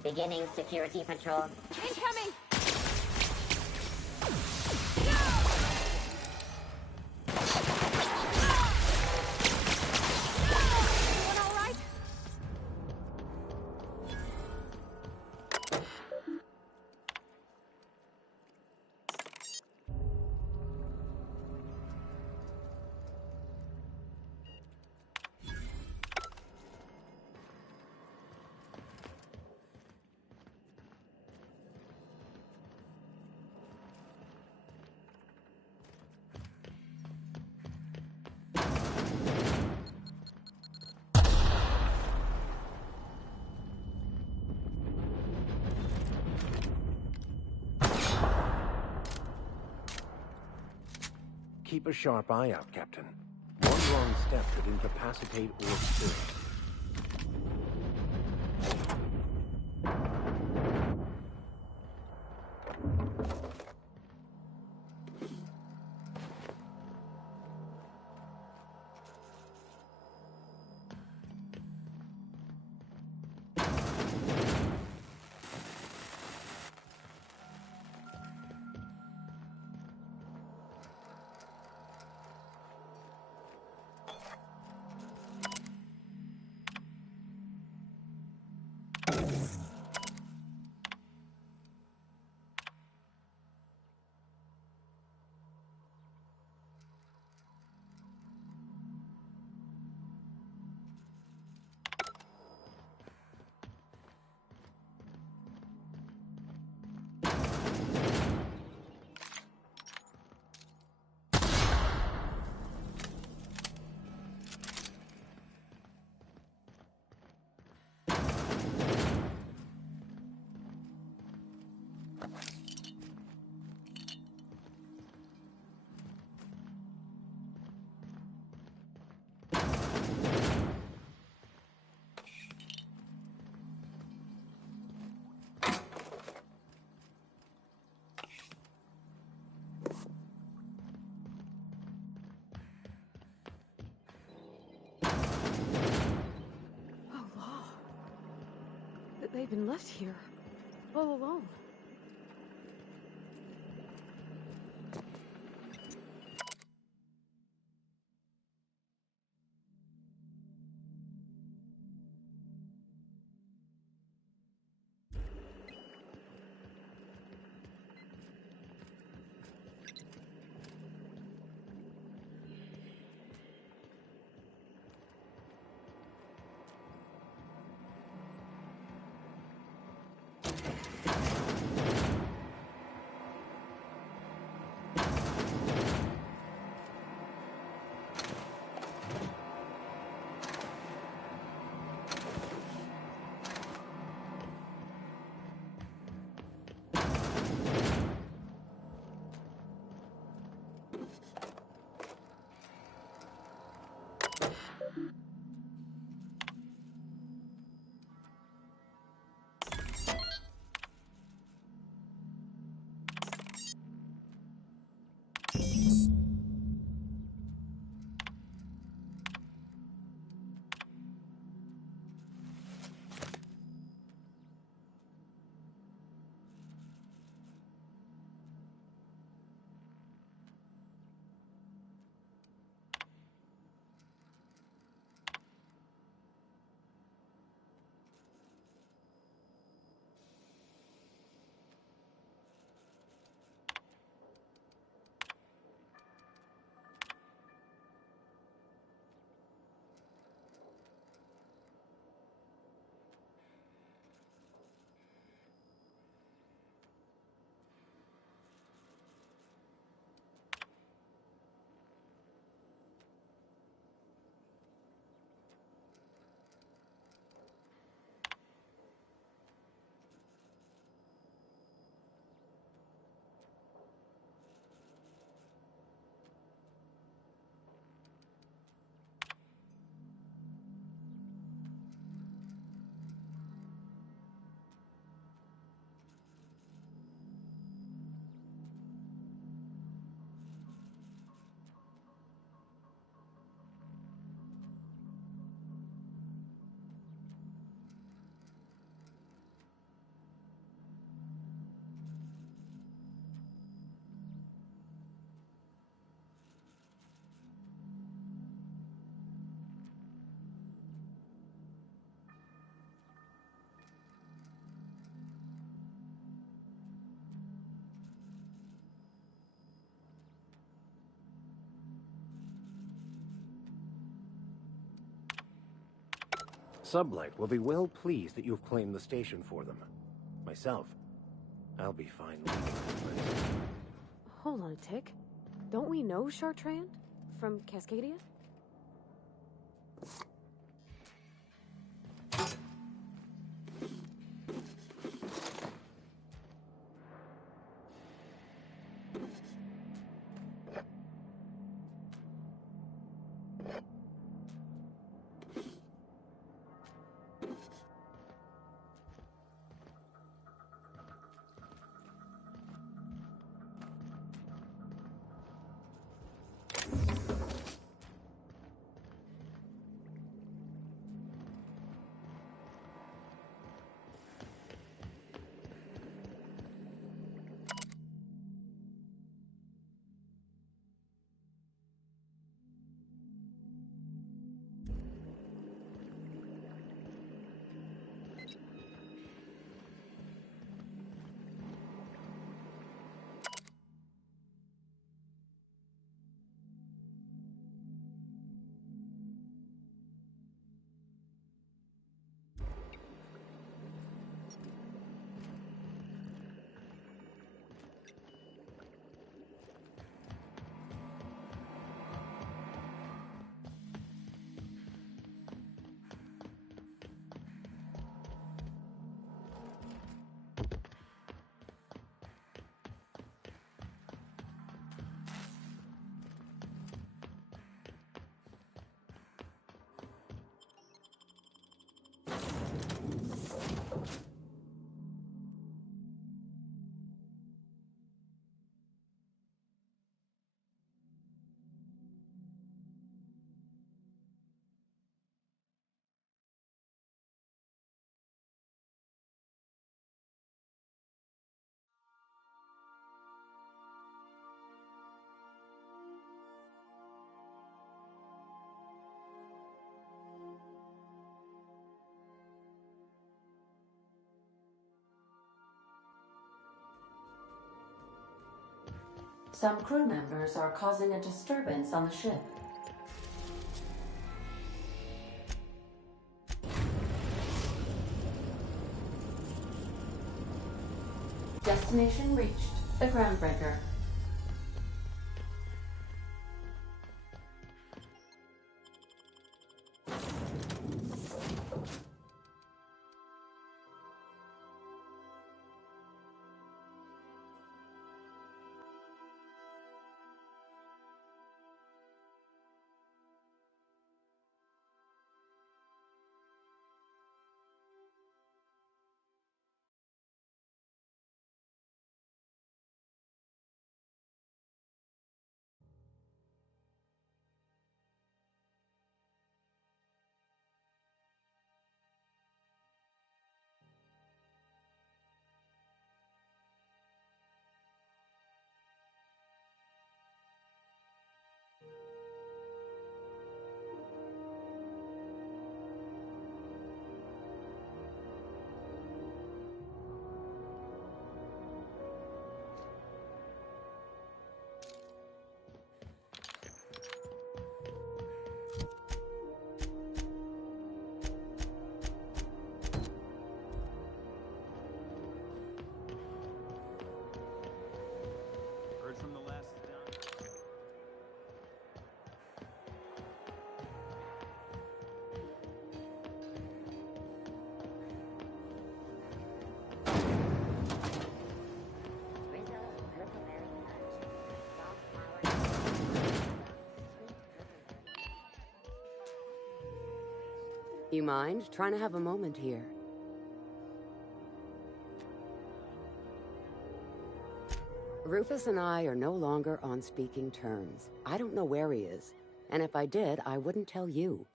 Beginning security patrol. Incoming! Everyone all right? Keep a sharp eye out, Captain. One wrong step could incapacitate or kill. they've been left here, all alone. Sublight will be well pleased that you've claimed the station for them. Myself, I'll be fine leaving this place. Hold on a tick. Don't we know Chartrand? From Cascadia? Some crew members are causing a disturbance on the ship. Destination reached. The Groundbreaker. Heard from the last down. You mind? Trying to have a moment here. Rufus and I are no longer on speaking terms. I don't know where he is, and if I did, I wouldn't tell you.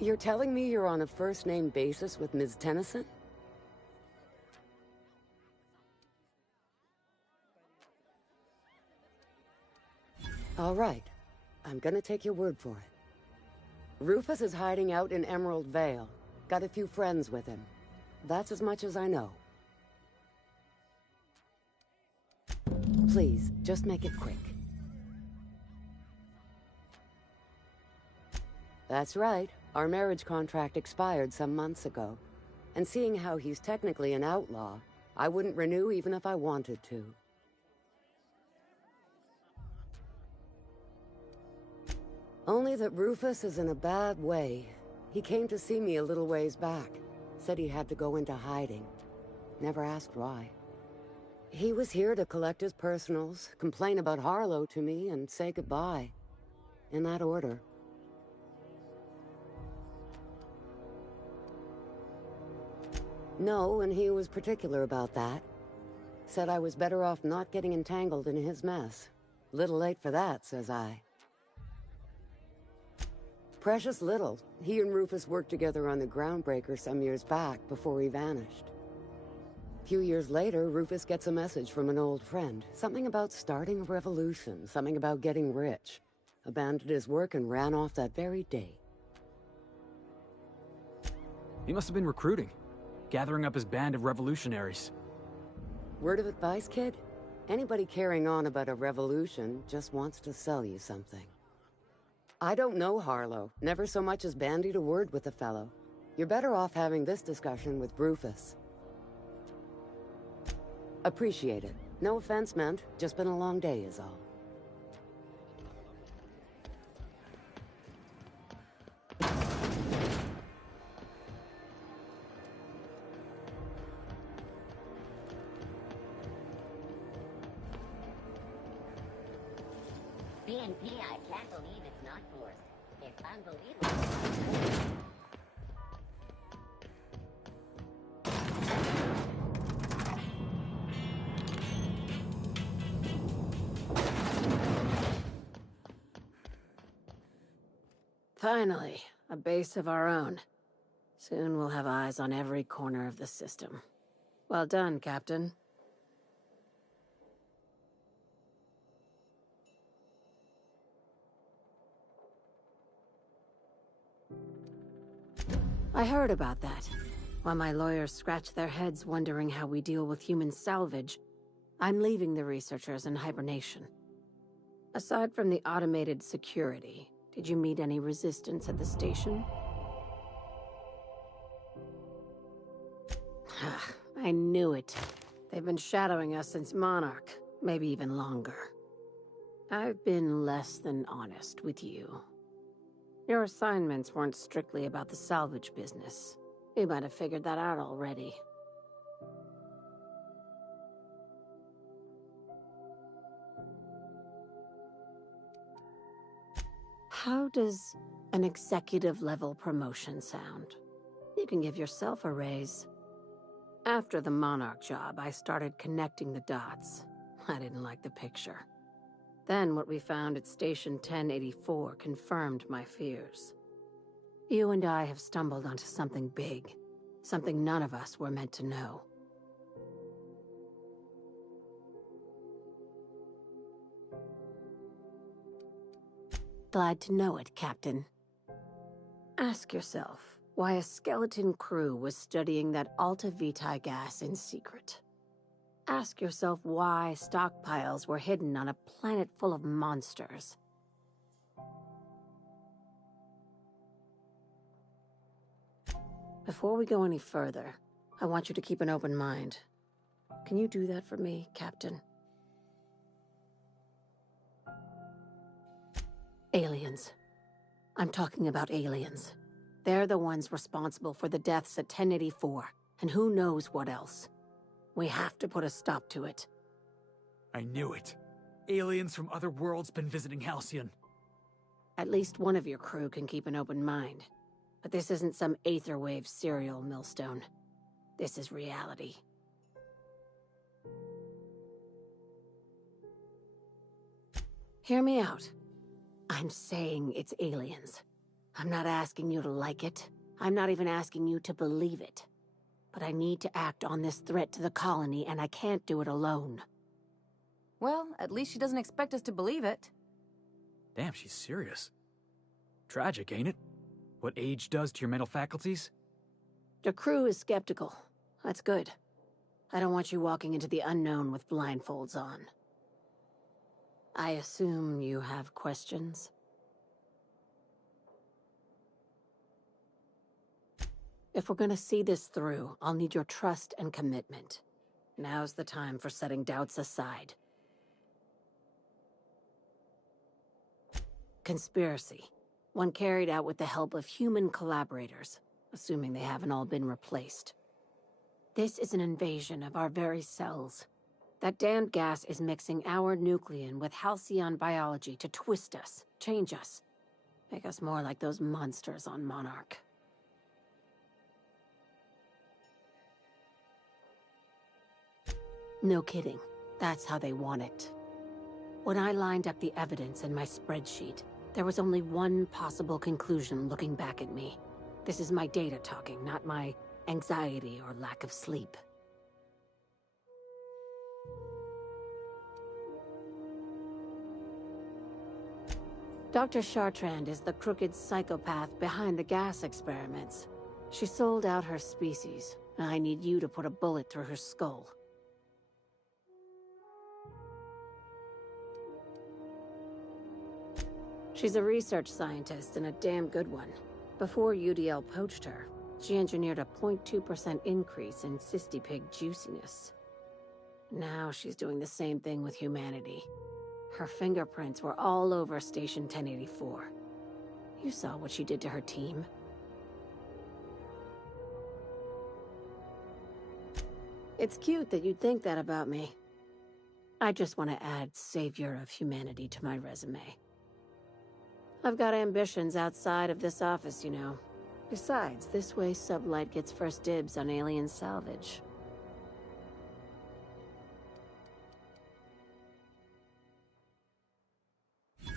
You're telling me you're on a first-name basis with Ms. Tennyson? All right. I'm gonna take your word for it. Rufus is hiding out in Emerald Vale. Got a few friends with him. That's as much as I know. Please, just make it quick. That's right. Our marriage contract expired some months ago. And seeing how he's technically an outlaw, I wouldn't renew even if I wanted to. Only that Rufus is in a bad way. He came to see me a little ways back. Said he had to go into hiding. Never asked why. He was here to collect his personals, complain about Harlow to me, and say goodbye. In that order. No, and he was particular about that. Said I was better off not getting entangled in his mess. Little late for that, says I. Precious little. He and Rufus worked together on the Groundbreaker some years back before he vanished. A few years later, Rufus gets a message from an old friend. Something about starting a revolution, something about getting rich. Abandoned his work and ran off that very day. He must have been recruiting, gathering up his band of revolutionaries. Word of advice, kid? Anybody carrying on about a revolution just wants to sell you something. I don't know Harlow. Never so much as bandied a word with the fellow. You're better off having this discussion with Rufus. Appreciate it. No offense meant. Just been a long day is all. CNP, I can't believe it's not forced. It's unbelievable. Finally, a base of our own. Soon we'll have eyes on every corner of the system. Well done, Captain. I heard about that. While my lawyers scratch their heads wondering how we deal with human salvage, I'm leaving the researchers in hibernation. Aside from the automated security, did you meet any resistance at the station? I knew it. They've been shadowing us since Monarch, maybe even longer. I've been less than honest with you. Your assignments weren't strictly about the salvage business. You might have figured that out already. How does an executive-level promotion sound? You can give yourself a raise. After the Monarch job, I started connecting the dots. I didn't like the picture. Then what we found at Station 1084 confirmed my fears. You and I have stumbled onto something big, something none of us were meant to know. Glad to know it, Captain. Ask yourself why a skeleton crew was studying that Alta Vitae gas in secret. Ask yourself why stockpiles were hidden on a planet full of monsters. Before we go any further, I want you to keep an open mind. Can you do that for me, Captain? Aliens. I'm talking about aliens. They're the ones responsible for the deaths at 1084, and who knows what else. We have to put a stop to it. I knew it. Aliens from other worlds been visiting Halcyon. At least one of your crew can keep an open mind. But this isn't some Aetherwave serial, Millstone. This is reality. Hear me out. I'm saying it's aliens. I'm not asking you to like it. I'm not even asking you to believe it. But I need to act on this threat to the colony, and I can't do it alone. Well, at least she doesn't expect us to believe it. Damn, she's serious. Tragic, ain't it? What age does to your mental faculties? The crew is skeptical. That's good. I don't want you walking into the unknown with blindfolds on. I assume you have questions? If we're gonna see this through, I'll need your trust and commitment. Now's the time for setting doubts aside. Conspiracy. One carried out with the help of human collaborators, assuming they haven't all been replaced. This is an invasion of our very cells. That damned gas is mixing our nucleon with halcyon biology to twist us, change us, make us more like those monsters on Monarch. No kidding. That's how they want it. When I lined up the evidence in my spreadsheet, there was only one possible conclusion looking back at me. This is my data talking, not my anxiety or lack of sleep. Dr. Chartrand is the crooked psychopath behind the gas experiments. She sold out her species. I need you to put a bullet through her skull. She's a research scientist and a damn good one. Before UDL poached her, she engineered a 0.2% increase in cystipig juiciness. Now she's doing the same thing with humanity. Her fingerprints were all over Station 1084. You saw what she did to her team. It's cute that you'd think that about me. I just want to add Savior of Humanity to my resume. I've got ambitions outside of this office, you know. Besides, this way Sublight gets first dibs on alien salvage.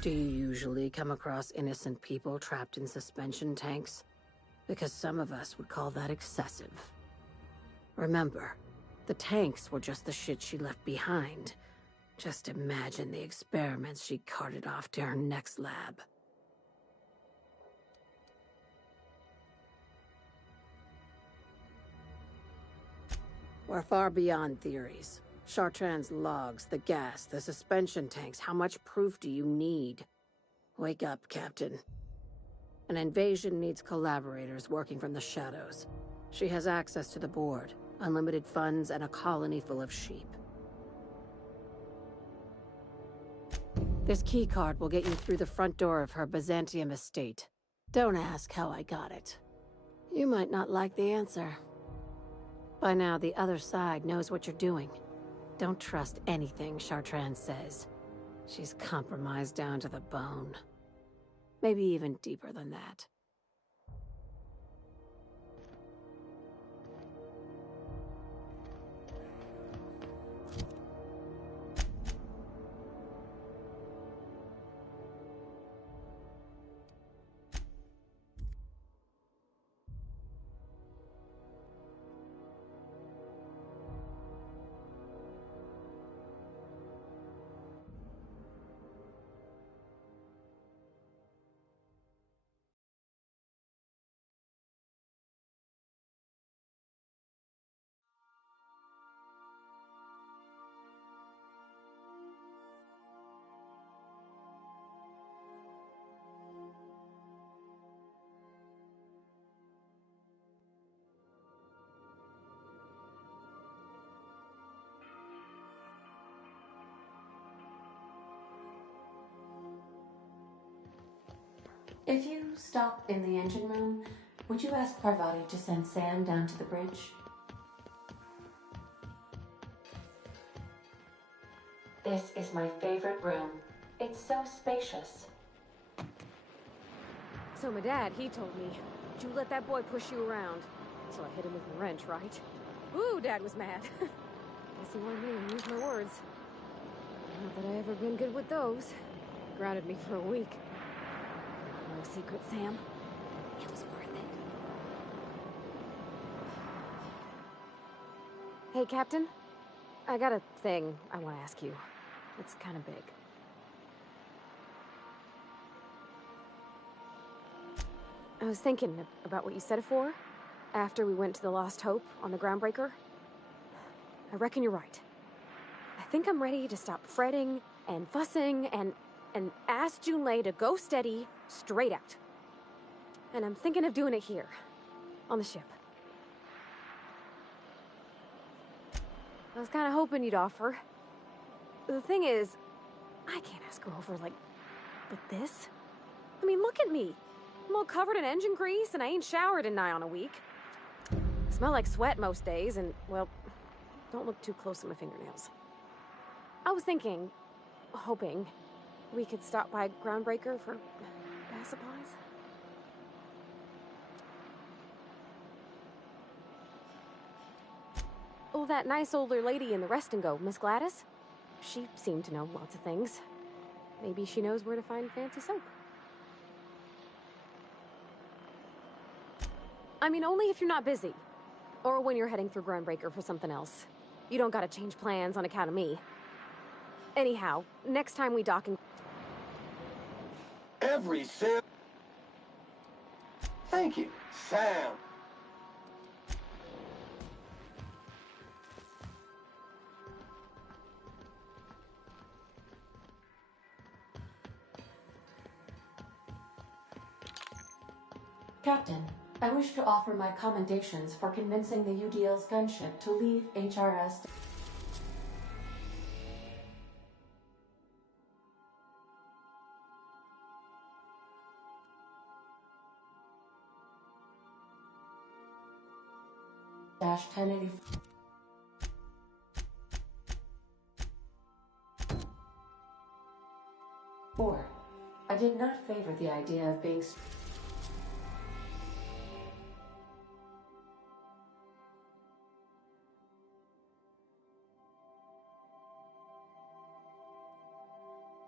Do you usually come across innocent people trapped in suspension tanks? Because some of us would call that excessive. Remember, the tanks were just the shit she left behind. Just imagine the experiments she carted off to her next lab. We're far beyond theories. Chartrand's logs, the gas, the suspension tanks. How much proof do you need? Wake up, Captain. An invasion needs collaborators working from the shadows. She has access to the board, unlimited funds, and a colony full of sheep. This keycard will get you through the front door of her Byzantium estate. Don't ask how I got it. You might not like the answer. By now, the other side knows what you're doing. Don't trust anything Chartrand says. She's compromised down to the bone. Maybe even deeper than that. If you stop in the engine room, would you ask Parvati to send Sam down to the bridge? This is my favorite room. It's so spacious. So my dad, he told me, "Don't you let that boy push you around." So I hit him with my wrench, right? Ooh, Dad was mad. Guess he wanted me to use my words. Not that I ever been good with those. Grounded me for a week. No secret, Sam. It was worth it. Hey, Captain. I got a thing I want to ask you. It's kind of big. I was thinking about what you said it for, after we went to the Lost Hope on the Groundbreaker. I reckon you're right. I think I'm ready to stop fretting and fussing and ask Junlei to go steady, straight out. And I'm thinking of doing it here, on the ship. I was kind of hoping you'd offer. The thing is, I can't ask her over like this. I mean, look at me. I'm all covered in engine grease and I ain't showered in nigh on a week. I smell like sweat most days and, well, don't look too close at my fingernails. I was thinking, hoping, we could stop by Groundbreaker for gas supplies. Oh, that nice older lady in the rest and go, Miss Gladys? She seemed to know lots of things. Maybe she knows where to find fancy soap. I mean, only if you're not busy. Or when you're heading through Groundbreaker for something else. You don't gotta change plans on account of me. Anyhow, next time we dock in... Every Sam. Thank you, Sam. Captain, I wish to offer my commendations for convincing the UDL's gunship to leave HRS... -1084. I did not favor the idea of being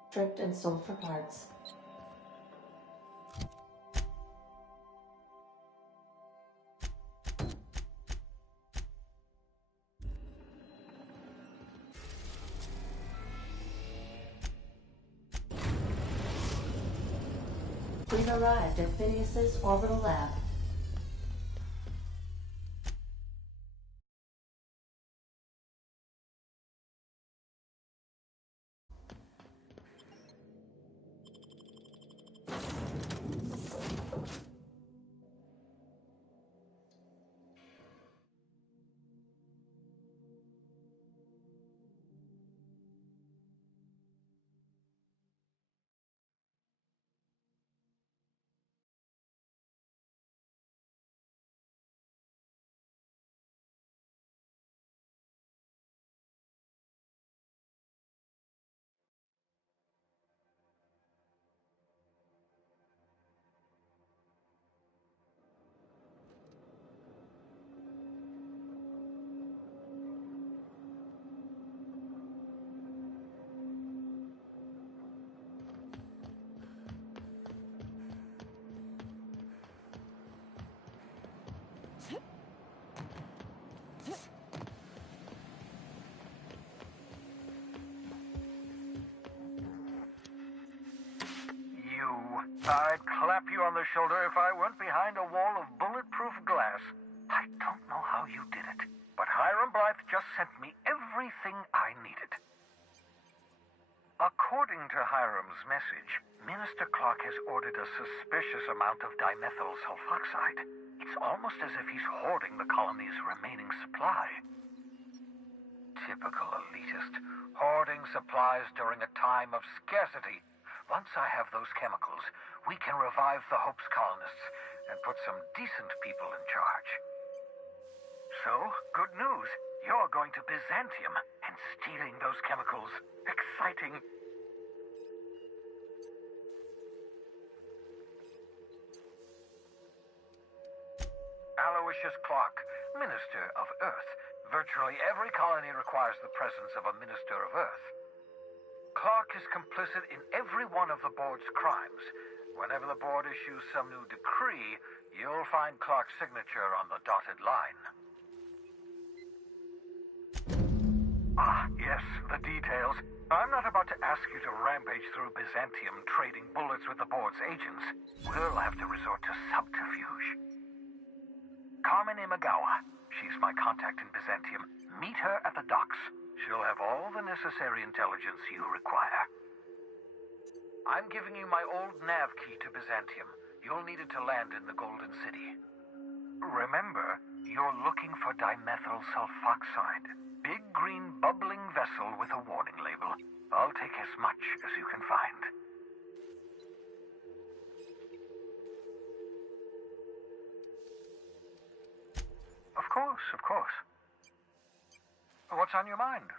stripped and sold for parts. We've arrived at Phineas's orbital lab. I'd clap you on the shoulder if I weren't behind a wall of bulletproof glass. I don't know how you did it, but Hiram Blythe just sent me everything I needed. According to Hiram's message, Minister Clark has ordered a suspicious amount of dimethyl sulfoxide. It's almost as if he's hoarding the colony's remaining supply. Typical elitist, hoarding supplies during a time of scarcity. Once I have those chemicals, we can revive the Hope's colonists and put some decent people in charge. So, good news. You're going to Byzantium and stealing those chemicals. Exciting. Aloysius Clark, Minister of Earth. Virtually every colony requires the presence of a Minister of Earth. Clark is complicit in every one of the board's crimes. Whenever the board issues some new decree, you'll find Clark's signature on the dotted line. Ah, yes, the details. I'm not about to ask you to rampage through Byzantium trading bullets with the board's agents. We'll have to resort to subterfuge. Carmen Imagawa. She's my contact in Byzantium. Meet her at the docks. She'll have all the necessary intelligence you require. I'm giving you my old nav key to Byzantium. You'll need it to land in the Golden City. Remember, you're looking for dimethyl sulfoxide. Big green bubbling vessel with a warning label. I'll take as much as you can find. Of course, of course. What's on your mind?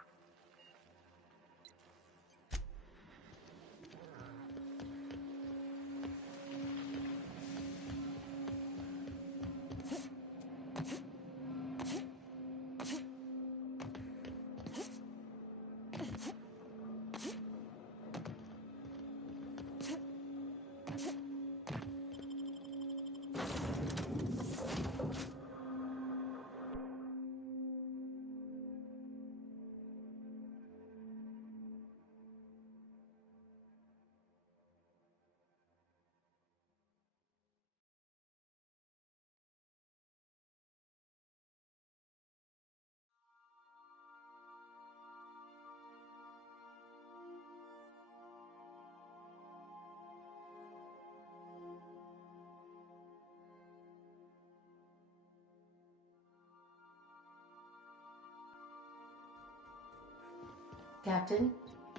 Captain,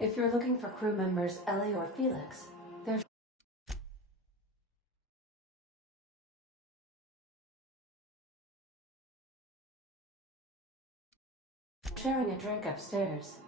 if you're looking for crew members Ellie or Felix, they're sharing a drink upstairs.